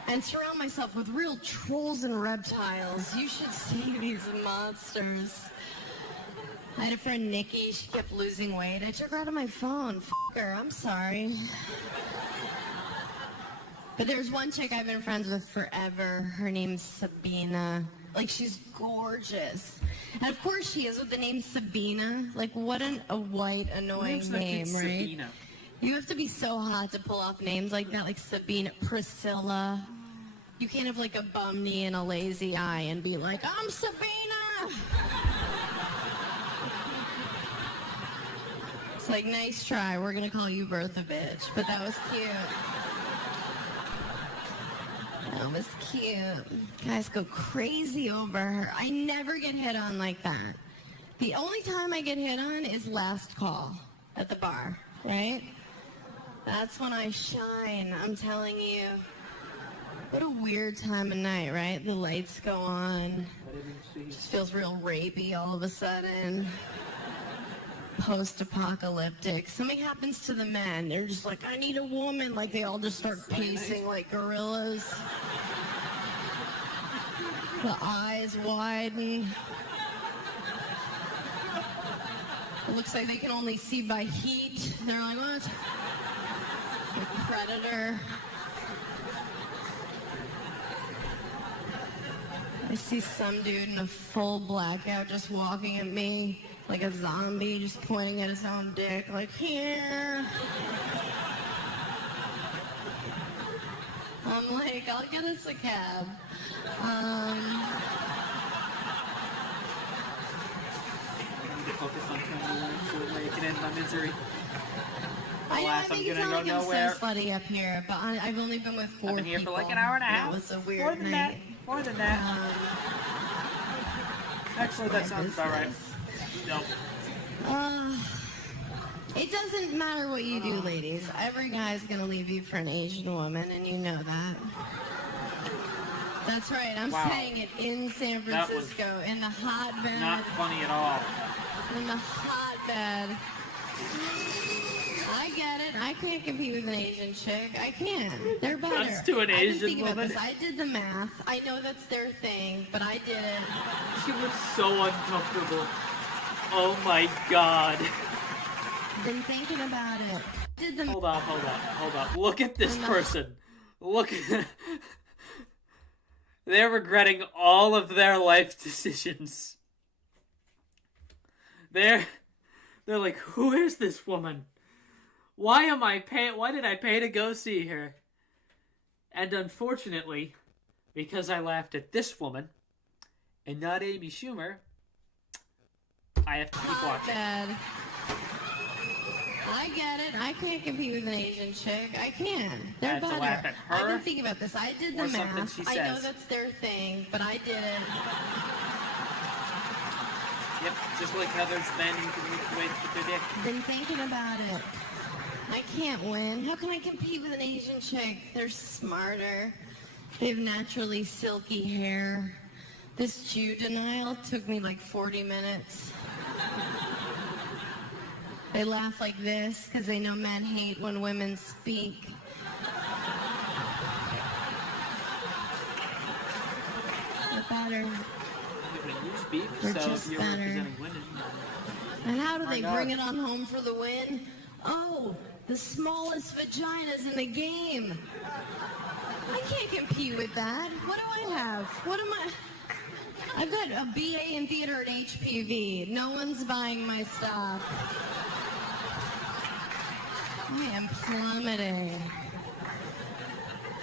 and surround myself with real trolls and reptiles. You should see these monsters. I had a friend, Nikki. She kept losing weight. I took her out of my phone. F*** her. I'm sorry. But there's one chick I've been friends with forever. Her name's Sabina. Like, she's gorgeous. And of course she is with the name Sabina. Like, what a white, annoying name, right? Sabina. You have to be so hot to pull off names like that, like Sabina, Priscilla. You can't have like a bum knee and a lazy eye and be like, I'm Sabina! It's like, nice try. We're gonna call you Bertha bitch. But that was cute. That was cute. Guys go crazy over her. I never get hit on like that. The only time I get hit on is last call at the bar, right? That's when I shine, I'm telling you. What a weird time of night, right? The lights go on. Just feels real rapey all of a sudden. Post-apocalyptic. Something happens to the men. They're just like, I need a woman. Like they all just start pacing like gorillas. The eyes widen. It looks like they can only see by heat. They're like, what? The predator. I see some dude in a full blackout just walking at me like a zombie, just pointing at his own dick, like, here. I'm like, I'll get us a cab. I need to focus on Tony so that I can end my misery. I know, I Alas, think I'm it's gonna not go like I'm nowhere. so slutty up here, but I've only been with 4 I've been here people. for like an hour and a half. It was a weird More than night. More than that. Actually, that sounds about right. Nope. It doesn't matter what you do, ladies. Every guy's gonna leave you for an Asian woman, and you know that. That's right. I'm Wow. saying it in San That was Francisco, in the hotbed. Not funny at all. In the hotbed. I get it. I can't compete with an Asian chick. I can't. They're better. Let's do an Asian woman. I did the math. I know that's their thing, but I didn't. She looks so uncomfortable. Oh my god. Been thinking about it. Did the Hold up. Look at this person. Look at... They're regretting all of their life decisions. They're like, who is this woman? Why did I pay to go see her? And unfortunately, because I laughed at this woman and not Amy Schumer, I have to keep watching. Bad. I get it. I can't compete with an Asian chick. I can't. They're I have to better. laugh at her I've been thinking about this. I did the or something math. she I know says. that's their thing, but I didn't. Yep, just like how there's men who can lift weights with their dick. Been thinking about it. I can't win. How can I compete with an Asian chick? They're smarter. They have naturally silky hair. This Jew denial took me like 40 minutes. They laugh like this because they know men hate when women speak. They're better. When you speak, They're so just if you're better. representing women. And how do My they God. bring it on home for the win? Oh, the smallest vaginas in the game. I can't compete with that. What do I have? What am I? I've got a BA in theater and HPV. No one's buying my stuff. I am plummeting.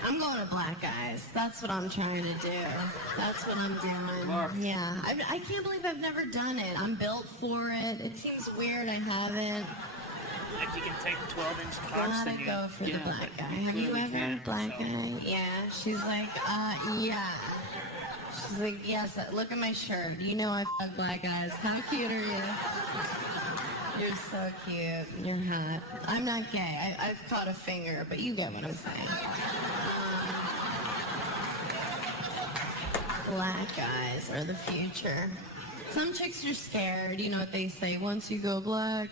I'm going to black guys. That's what I'm trying to do. That's what I'm doing. Mark. Yeah. I can't believe I've never done it. I'm built for it. It seems weird I haven't. If you can take 12-inch cocks, Gotta then you go for the yeah, black but guy. Have you clearly ever can't, black so. guy? Yeah. She's like, yeah. She's like, yes, look at my shirt. You know I fuck black guys. How cute are you? You're so cute. You're hot. I'm not gay. I've caught a finger, but you get what I'm saying. Black guys are the future. Some chicks are scared. You know what they say? Once you go black,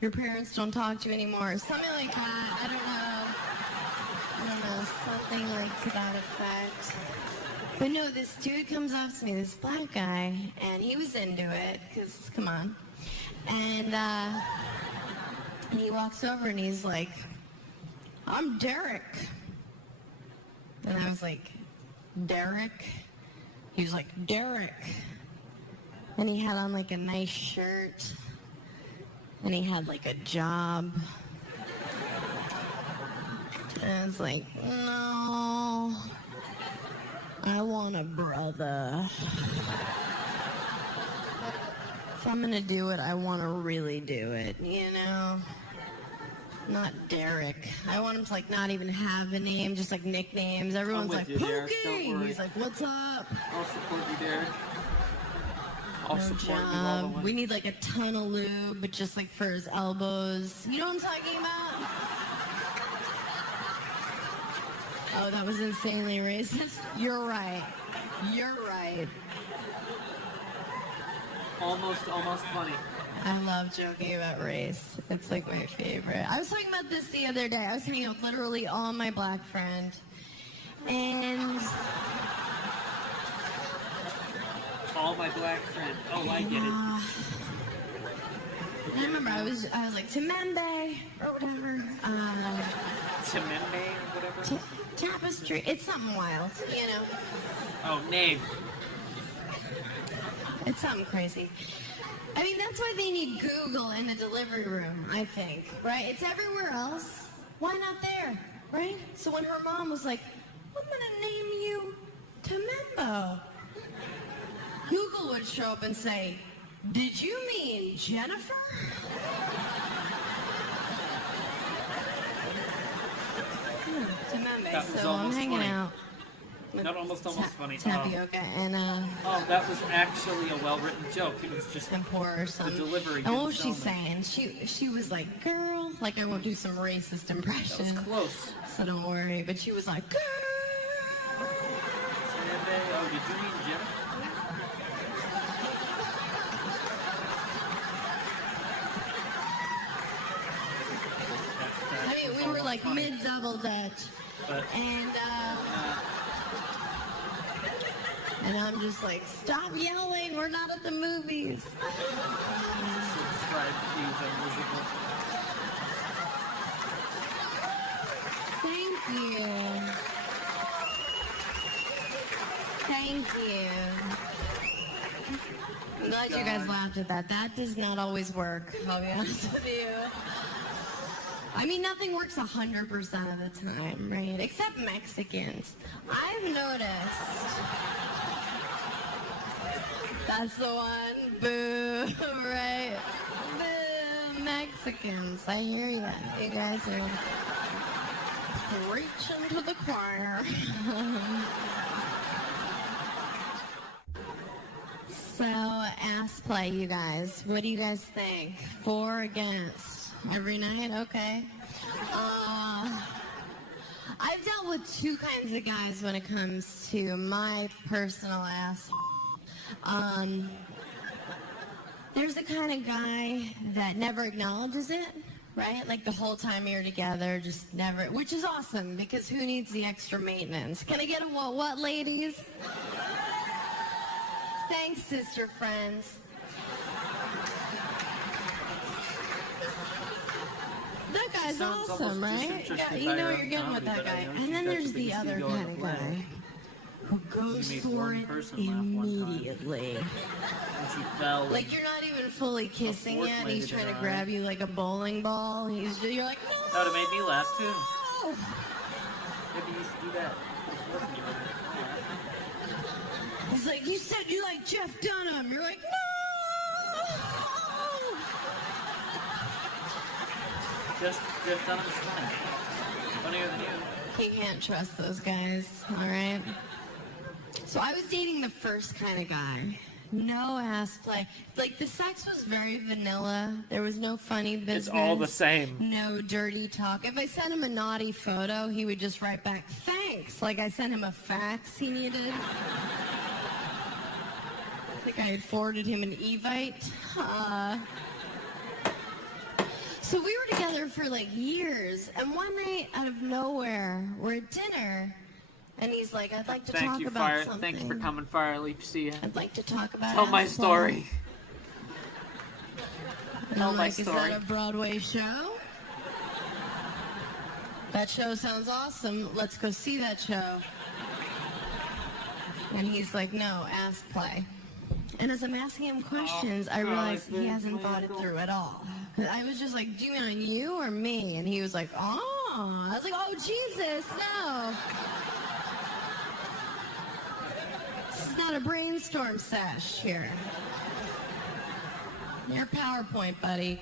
your parents don't talk to you anymore. Something like that. I don't know. Something like to that effect. But no, this dude comes up to me, this black guy, and he was into it, because, come on. And he walks over and he's like, I'm Derek. And I was like, Derek? He was like, Derek. And he had on like a nice shirt. And he had like a job. And I was like, no. I want a brother. If I'm gonna do it, I want to really do it, you know? Not Derek. I want him to like not even have a name, just like nicknames. Everyone's with like, you, Derek. Don't Pookie! worry. He's like, what's up? I'll support you, Derek. I'll No support you all the job. way. We need like a ton of lube, but just like for his elbows. You know what I'm talking about? Oh, that was insanely racist. You're right. You're right. Almost funny. I love joking about race. It's like my favorite. I was talking about this the other day. I was hanging out with literally all my black friend. And All my black friends. Oh, I get it. I remember I was like Temembe or whatever. Temembe or whatever. Tapestry. It's something wild, you know. Oh, name. It's something crazy. I mean, that's why they need Google in the delivery room, I think, right? It's everywhere else. Why not there, right? So when her mom was like, I'm gonna name you Temembo, Google would show up and say, did you mean Jennifer? That was So I'm almost hanging funny. out. Not almost funny. Tapioca and Oh, that was actually a well-written joke. It was just and pour or the something. delivery. And what was didn't she sell me. saying? She was like, "Girl," like I won't do some racist That impression. was close. So don't worry. But she was like, "Girl." Oh, did you mean Jennifer? I mean, we were like mid-double Dutch, But and I'm just like, "Stop yelling! We're not at the movies." subscribe, please. I'm miserable. Thank you. Thank you. I'm glad you guys laughed at that. That does not always work, I'll be honest with you. I mean, nothing works 100% of the time, right? Except Mexicans. I've noticed. That's the one. Boo, right? Boo, Mexicans. I hear you. You guys are preaching to the choir. So, ass play, you guys. What do you guys think? For or against? Every night? Okay. I've dealt with two kinds of guys when it comes to my personal ass. There's the kind of guy that never acknowledges it, right? Like the whole time you're together, just never, which is awesome because who needs the extra maintenance? Can I get a what, ladies? Thanks, sister friends. That guy's Sounds awesome, almost right? disinterested Yeah, by you know her you're own getting with comedy, that but I guy. know And she's then got there's the the biggest other ego on kind the of planet. guy who goes made for one it person laugh one time. immediately. And she fell. Like you're not even fully kissing fork yet, and he's landed in trying to her grab eye. you like a bowling ball. You're like, no. That would have made me laugh too. Maybe you used to do that. He's like, you said you like Jeff Dunham. You're like, no. Just done it funny. Funnier than you. You can't trust those guys, all right? So I was dating the first kind of guy. No ass play. Like, the sex was very vanilla. There was no funny business. It's all the same. No dirty talk. If I sent him a naughty photo, he would just write back, thanks. Like I sent him a fax he needed. I think I had forwarded him an Evite. So we were together for like years, and one night out of nowhere, we're at dinner, and he's like, "I'd like to talk about something." Thanks for coming, Fireleaf. See ya. I'd like to talk about. Tell my ass play." story. And Tell I'm my like, story. Is that a Broadway show? That show sounds awesome. Let's go see that show. And he's like, "No, ass play." And as I'm asking him questions, I realize he hasn't thought it through at all. I was just like, do you mean on you or me? And he was like, oh. I was like, oh, Jesus, no. This is not a brainstorm sesh here. Your PowerPoint, buddy.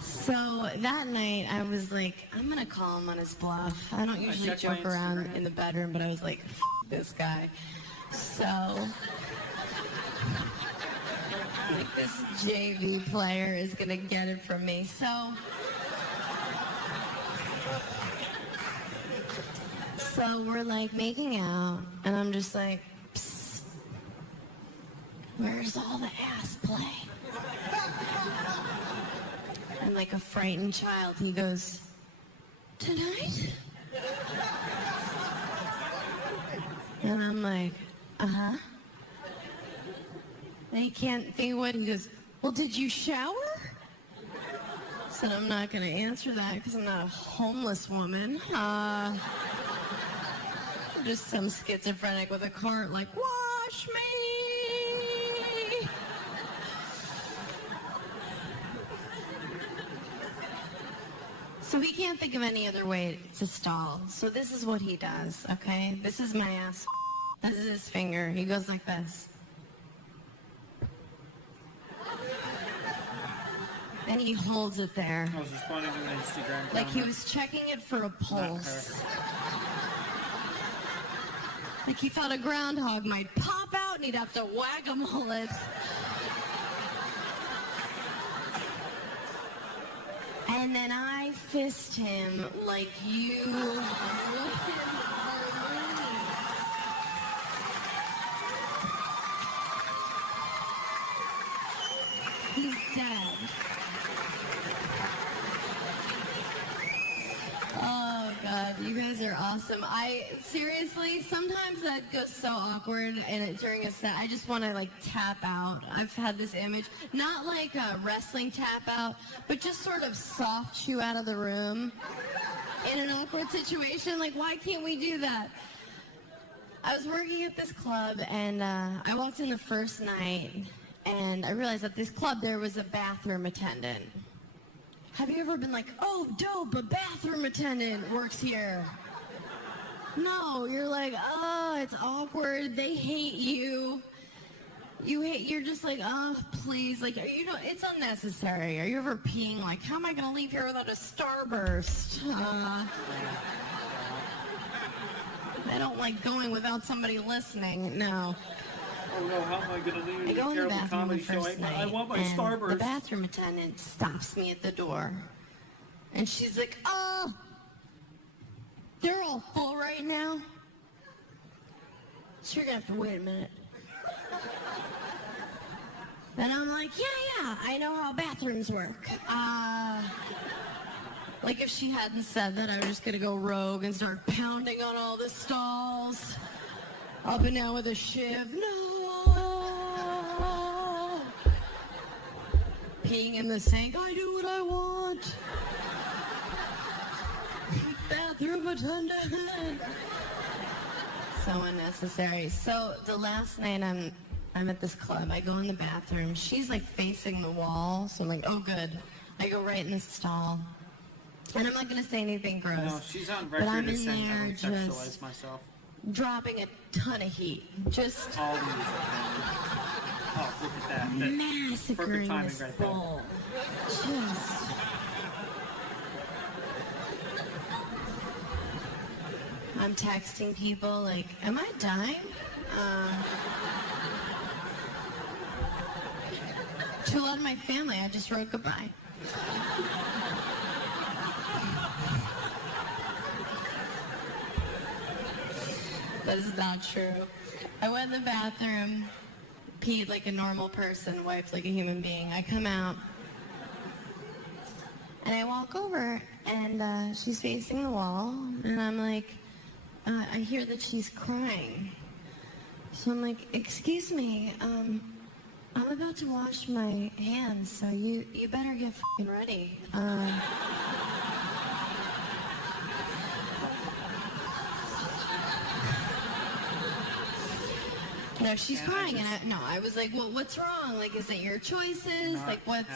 So that night, I was like, I'm going to call him on his bluff. I don't usually check my joke around Instagram. in the bedroom, but I was like, F this guy. So, like, this JV player is going to get it from me. So we're like making out, and I'm just like, psst, where's all the ass play? And like a frightened child, he goes, tonight? And I'm like, uh-huh. And he can't think what, he goes, well, did you shower? So I'm not going to answer that because I'm not a homeless woman. I'm just some schizophrenic with a cart like, wash me! So he can't think of any other way to stall. So this is what he does, okay? This is my ass. This is his finger. He goes like this. and he holds it there. I was responding to an Instagram Like he comment. was checking it for a pulse. Like he thought a groundhog might pop out and he'd have to whack a mullet. And then I fist him like you wouldn't believe. He's dead. Oh God, you guys are awesome. Seriously, sometimes that goes so awkward and during a set, I just want to like tap out. I've had this image, not like a wrestling tap out, but just sort of soft shoo out of the room in an awkward situation. Like, why can't we do that? I was working at this club and I walked in the first night and I realized at this club there was a bathroom attendant. Have you ever been like, oh, dope, a bathroom attendant works here? No, you're like, oh, it's awkward. They hate you. You're just like, oh, please. Like, it's unnecessary. Are you ever peeing like, how am I going to leave here without a starburst? I don't like going without somebody listening. No. Oh no, how am I going to leave I a go in the terrible bathroom the comedy show? first night, I want my and Starburst. the bathroom attendant stops me at the door. And she's like, oh, they're all full right now? So you're going to have to wait a minute. And I'm like, yeah, I know how bathrooms work. Like if she hadn't said that, I was just going to go rogue and start pounding on all the stalls. Up and down with a shiv. No! Peeing in the sink. I do what I want. Bathroom attendant. So unnecessary. So the last night I'm at this club. I go in the bathroom. She's like facing the wall. So I'm like, oh good. I go right in the stall. And I'm not going to say anything gross. No, she's on but record I'm as in saying I there don't sexualize just myself. dropping a ton of heat. Just All the music. Oh, look at that. massacring Perfect timing this right there. bowl. Just... I'm texting people like, am I dying? To a lot of my family, I just wrote goodbye. That is not true. I went in the bathroom, peed like a normal person, wiped like a human being. I come out, and I walk over, and she's facing the wall, and I'm like, I hear that she's crying. So I'm like, excuse me, I'm about to wash my hands, so you better get f***ing ready. No, she's crying, and I was like, well, what's wrong? Like, is it your choices? Like, what's...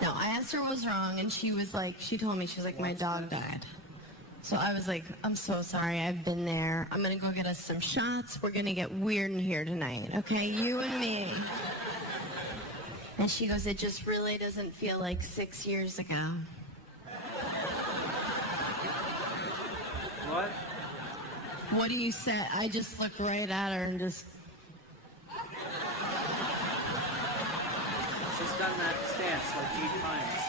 No, I asked her what was wrong, and she was like, she told me, she was like, my dog died. So I was like, I'm so sorry, I've been there. I'm gonna go get us some shots. We're gonna get weird in here tonight, okay? You and me. And she goes, it just really doesn't feel like 6 years ago. What? What do you say? I just looked right at her and just... She's done that stance like 8 times.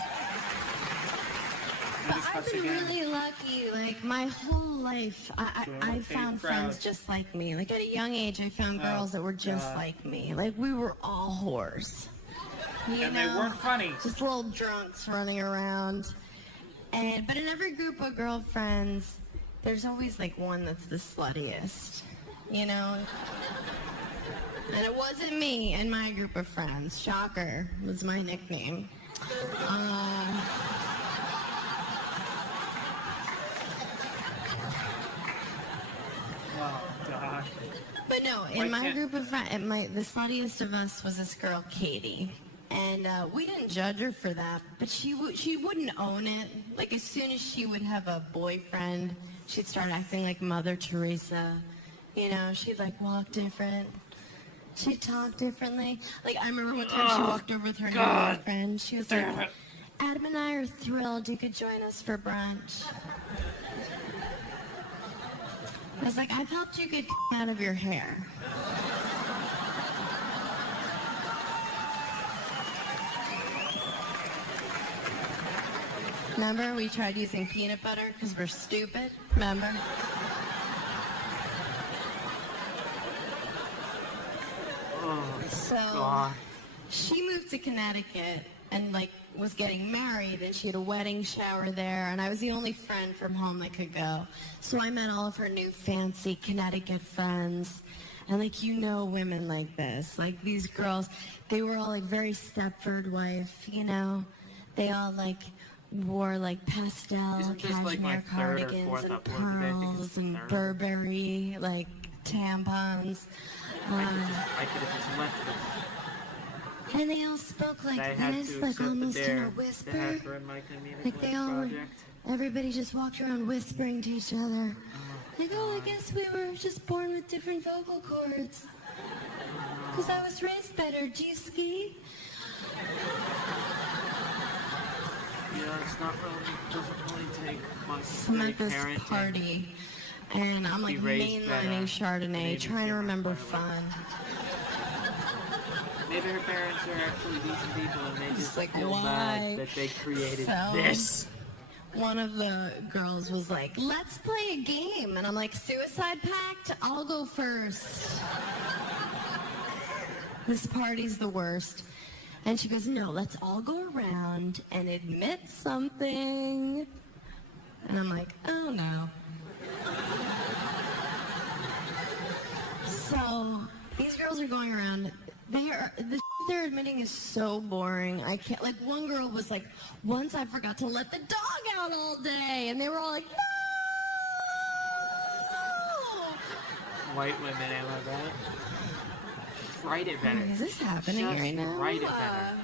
But I've been really lucky. Like, my whole life, I found friends just like me. Like, at a young age, I found girls that were just like me. Like, we were all whores. And they weren't funny. Just little drunks running around. But in every group of girlfriends, there's always, like, one that's the sluttiest. You know? And it wasn't me and my group of friends. Shocker was my nickname. Oh, God. But no, in my group of friends, the sluttiest of us was this girl, Katie. And we didn't judge her for that, but she wouldn't own it. Like, as soon as she would have a boyfriend, she'd start acting like Mother Teresa. You know, she'd, like, walk different. She talked differently. Like, I remember one time she walked over with her new boyfriend. She was like, Adam and I are thrilled you could join us for brunch. I was like, I've helped you get out of your hair. Remember, we tried using peanut butter because we're stupid? Remember? So, she moved to Connecticut and, like, was getting married, and she had a wedding shower there, and I was the only friend from home that could go. So I met all of her new fancy Connecticut friends, and, like, you know women like this. Like, these girls, they were all, like, very Stepford wife, you know? They all, like, wore, like, pastel cashmere cardigans and pearls and Burberry, like, tampons. I could have just left them. And they all spoke like this, like almost in a whisper. Like they all, everybody just walked around whispering to each other. Like, oh, I guess we were just born with different vocal cords. Because I was raised better. Do you ski? Yeah, it's not really, doesn't really take much. I'm at this party, and I'm like mainlining Chardonnay, trying to remember fun. Maybe her parents are actually decent people and they just like, feel bad that they created this. One of the girls was like, let's play a game. And I'm like, suicide pact? I'll go first. This party's the worst. And she goes, no, let's all go around and admit something. And I'm like, oh no. So these girls are going around. The they're admitting is so boring. I can't, like, one girl was like, once I forgot to let the dog out all day. And they were all like, no! White women, I love that. Write it better. Is this happening right now? Write it better.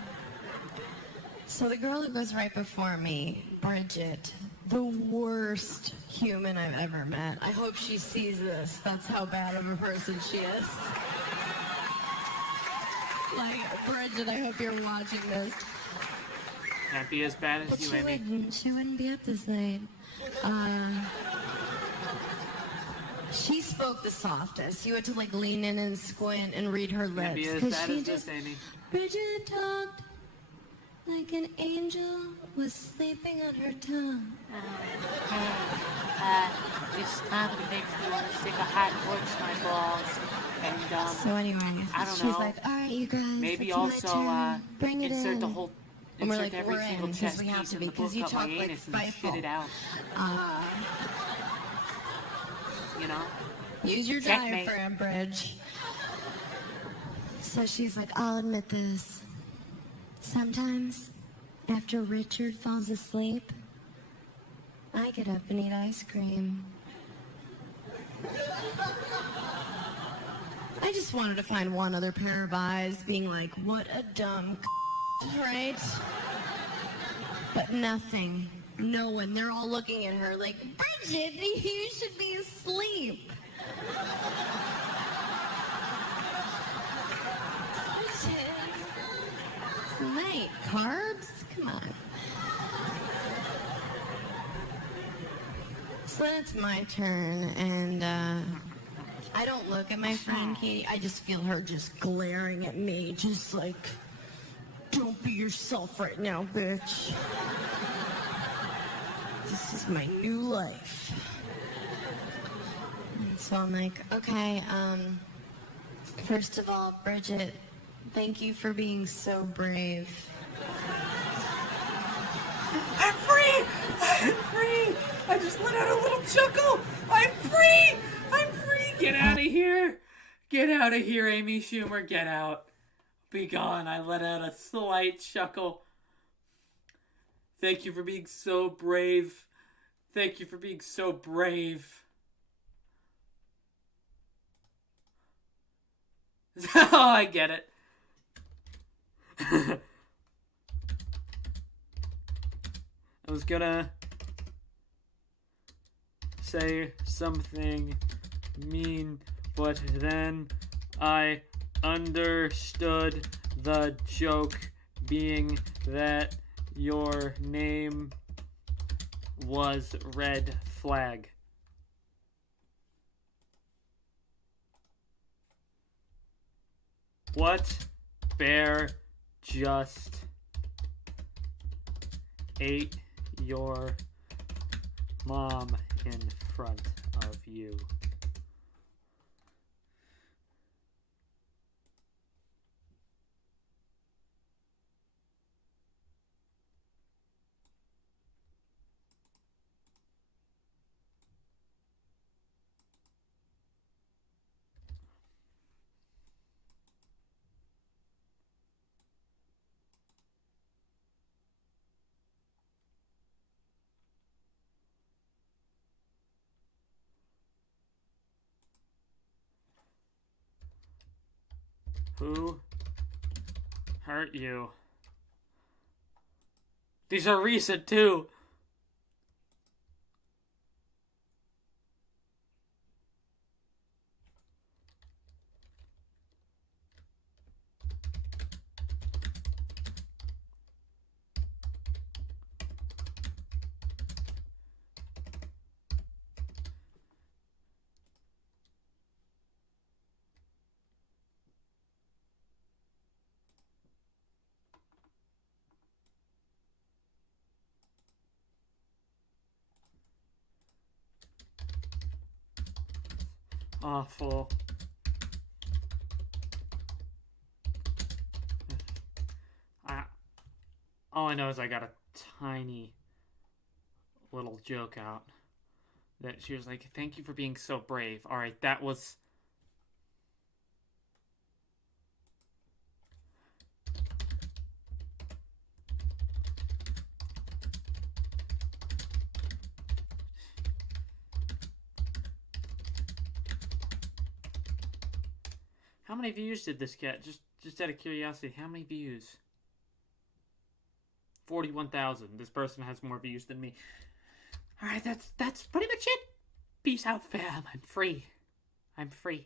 So the girl that goes right before me, Bridget, the worst human I've ever met. I hope she sees this. That's how bad of a person she is. Like, Bridget, I hope you're watching this. Can't be as bad as you, Amy. She wouldn't be up this late. She spoke the softest. You had to, like, lean in and squint and read her lips. Can't be as bad as this, Amy. Bridget talked like an angel was sleeping on her tongue. This comedy makes me want to stick a hot torch to my balls. And, so anyway, I don't she's know. like, all right, you guys, Maybe it's also my turn. Bring it insert in. the whole, And we're insert like, every we're single in, chess because we have piece to in be, the because book you up talk my like anus and spit it out. You know? Use your Checkmate. diaphragm, Bridge. So she's like, I'll admit this. Sometimes, after Richard falls asleep, I get up and eat ice cream. I just wanted to find one other pair of eyes being like, what a dumb right? But nothing. No one. They're all looking at her like, Bridget, you should be asleep. It's late. Carbs? Come on. So then it's my turn, and I don't look at my friend Katie. I just feel her just glaring at me, just like, don't be yourself right now, bitch. This is my new life. And so I'm like, okay, first of all, Bridget, thank you for being so brave. I'm free! I'm free! I just let out a little chuckle! I'm free! I'm free! Get out of here! Get out of here, Amy Schumer, get out. Be gone. I let out a slight chuckle. Thank you for being so brave. Thank you for being so brave. Oh, I get it. I was gonna say something mean, but then I Understood the joke being that your name was Red Flag. What bear just ate your mom in front of you? Who hurt you? These are recent too. Awful. All I know is I got a tiny little joke out that she was like, "Thank you for being so brave." All right, that was. How many views did this get? Just out of curiosity, how many views? 41,000. This person has more views than me. Alright, that's pretty much it. Peace out, fam. I'm free. I'm free.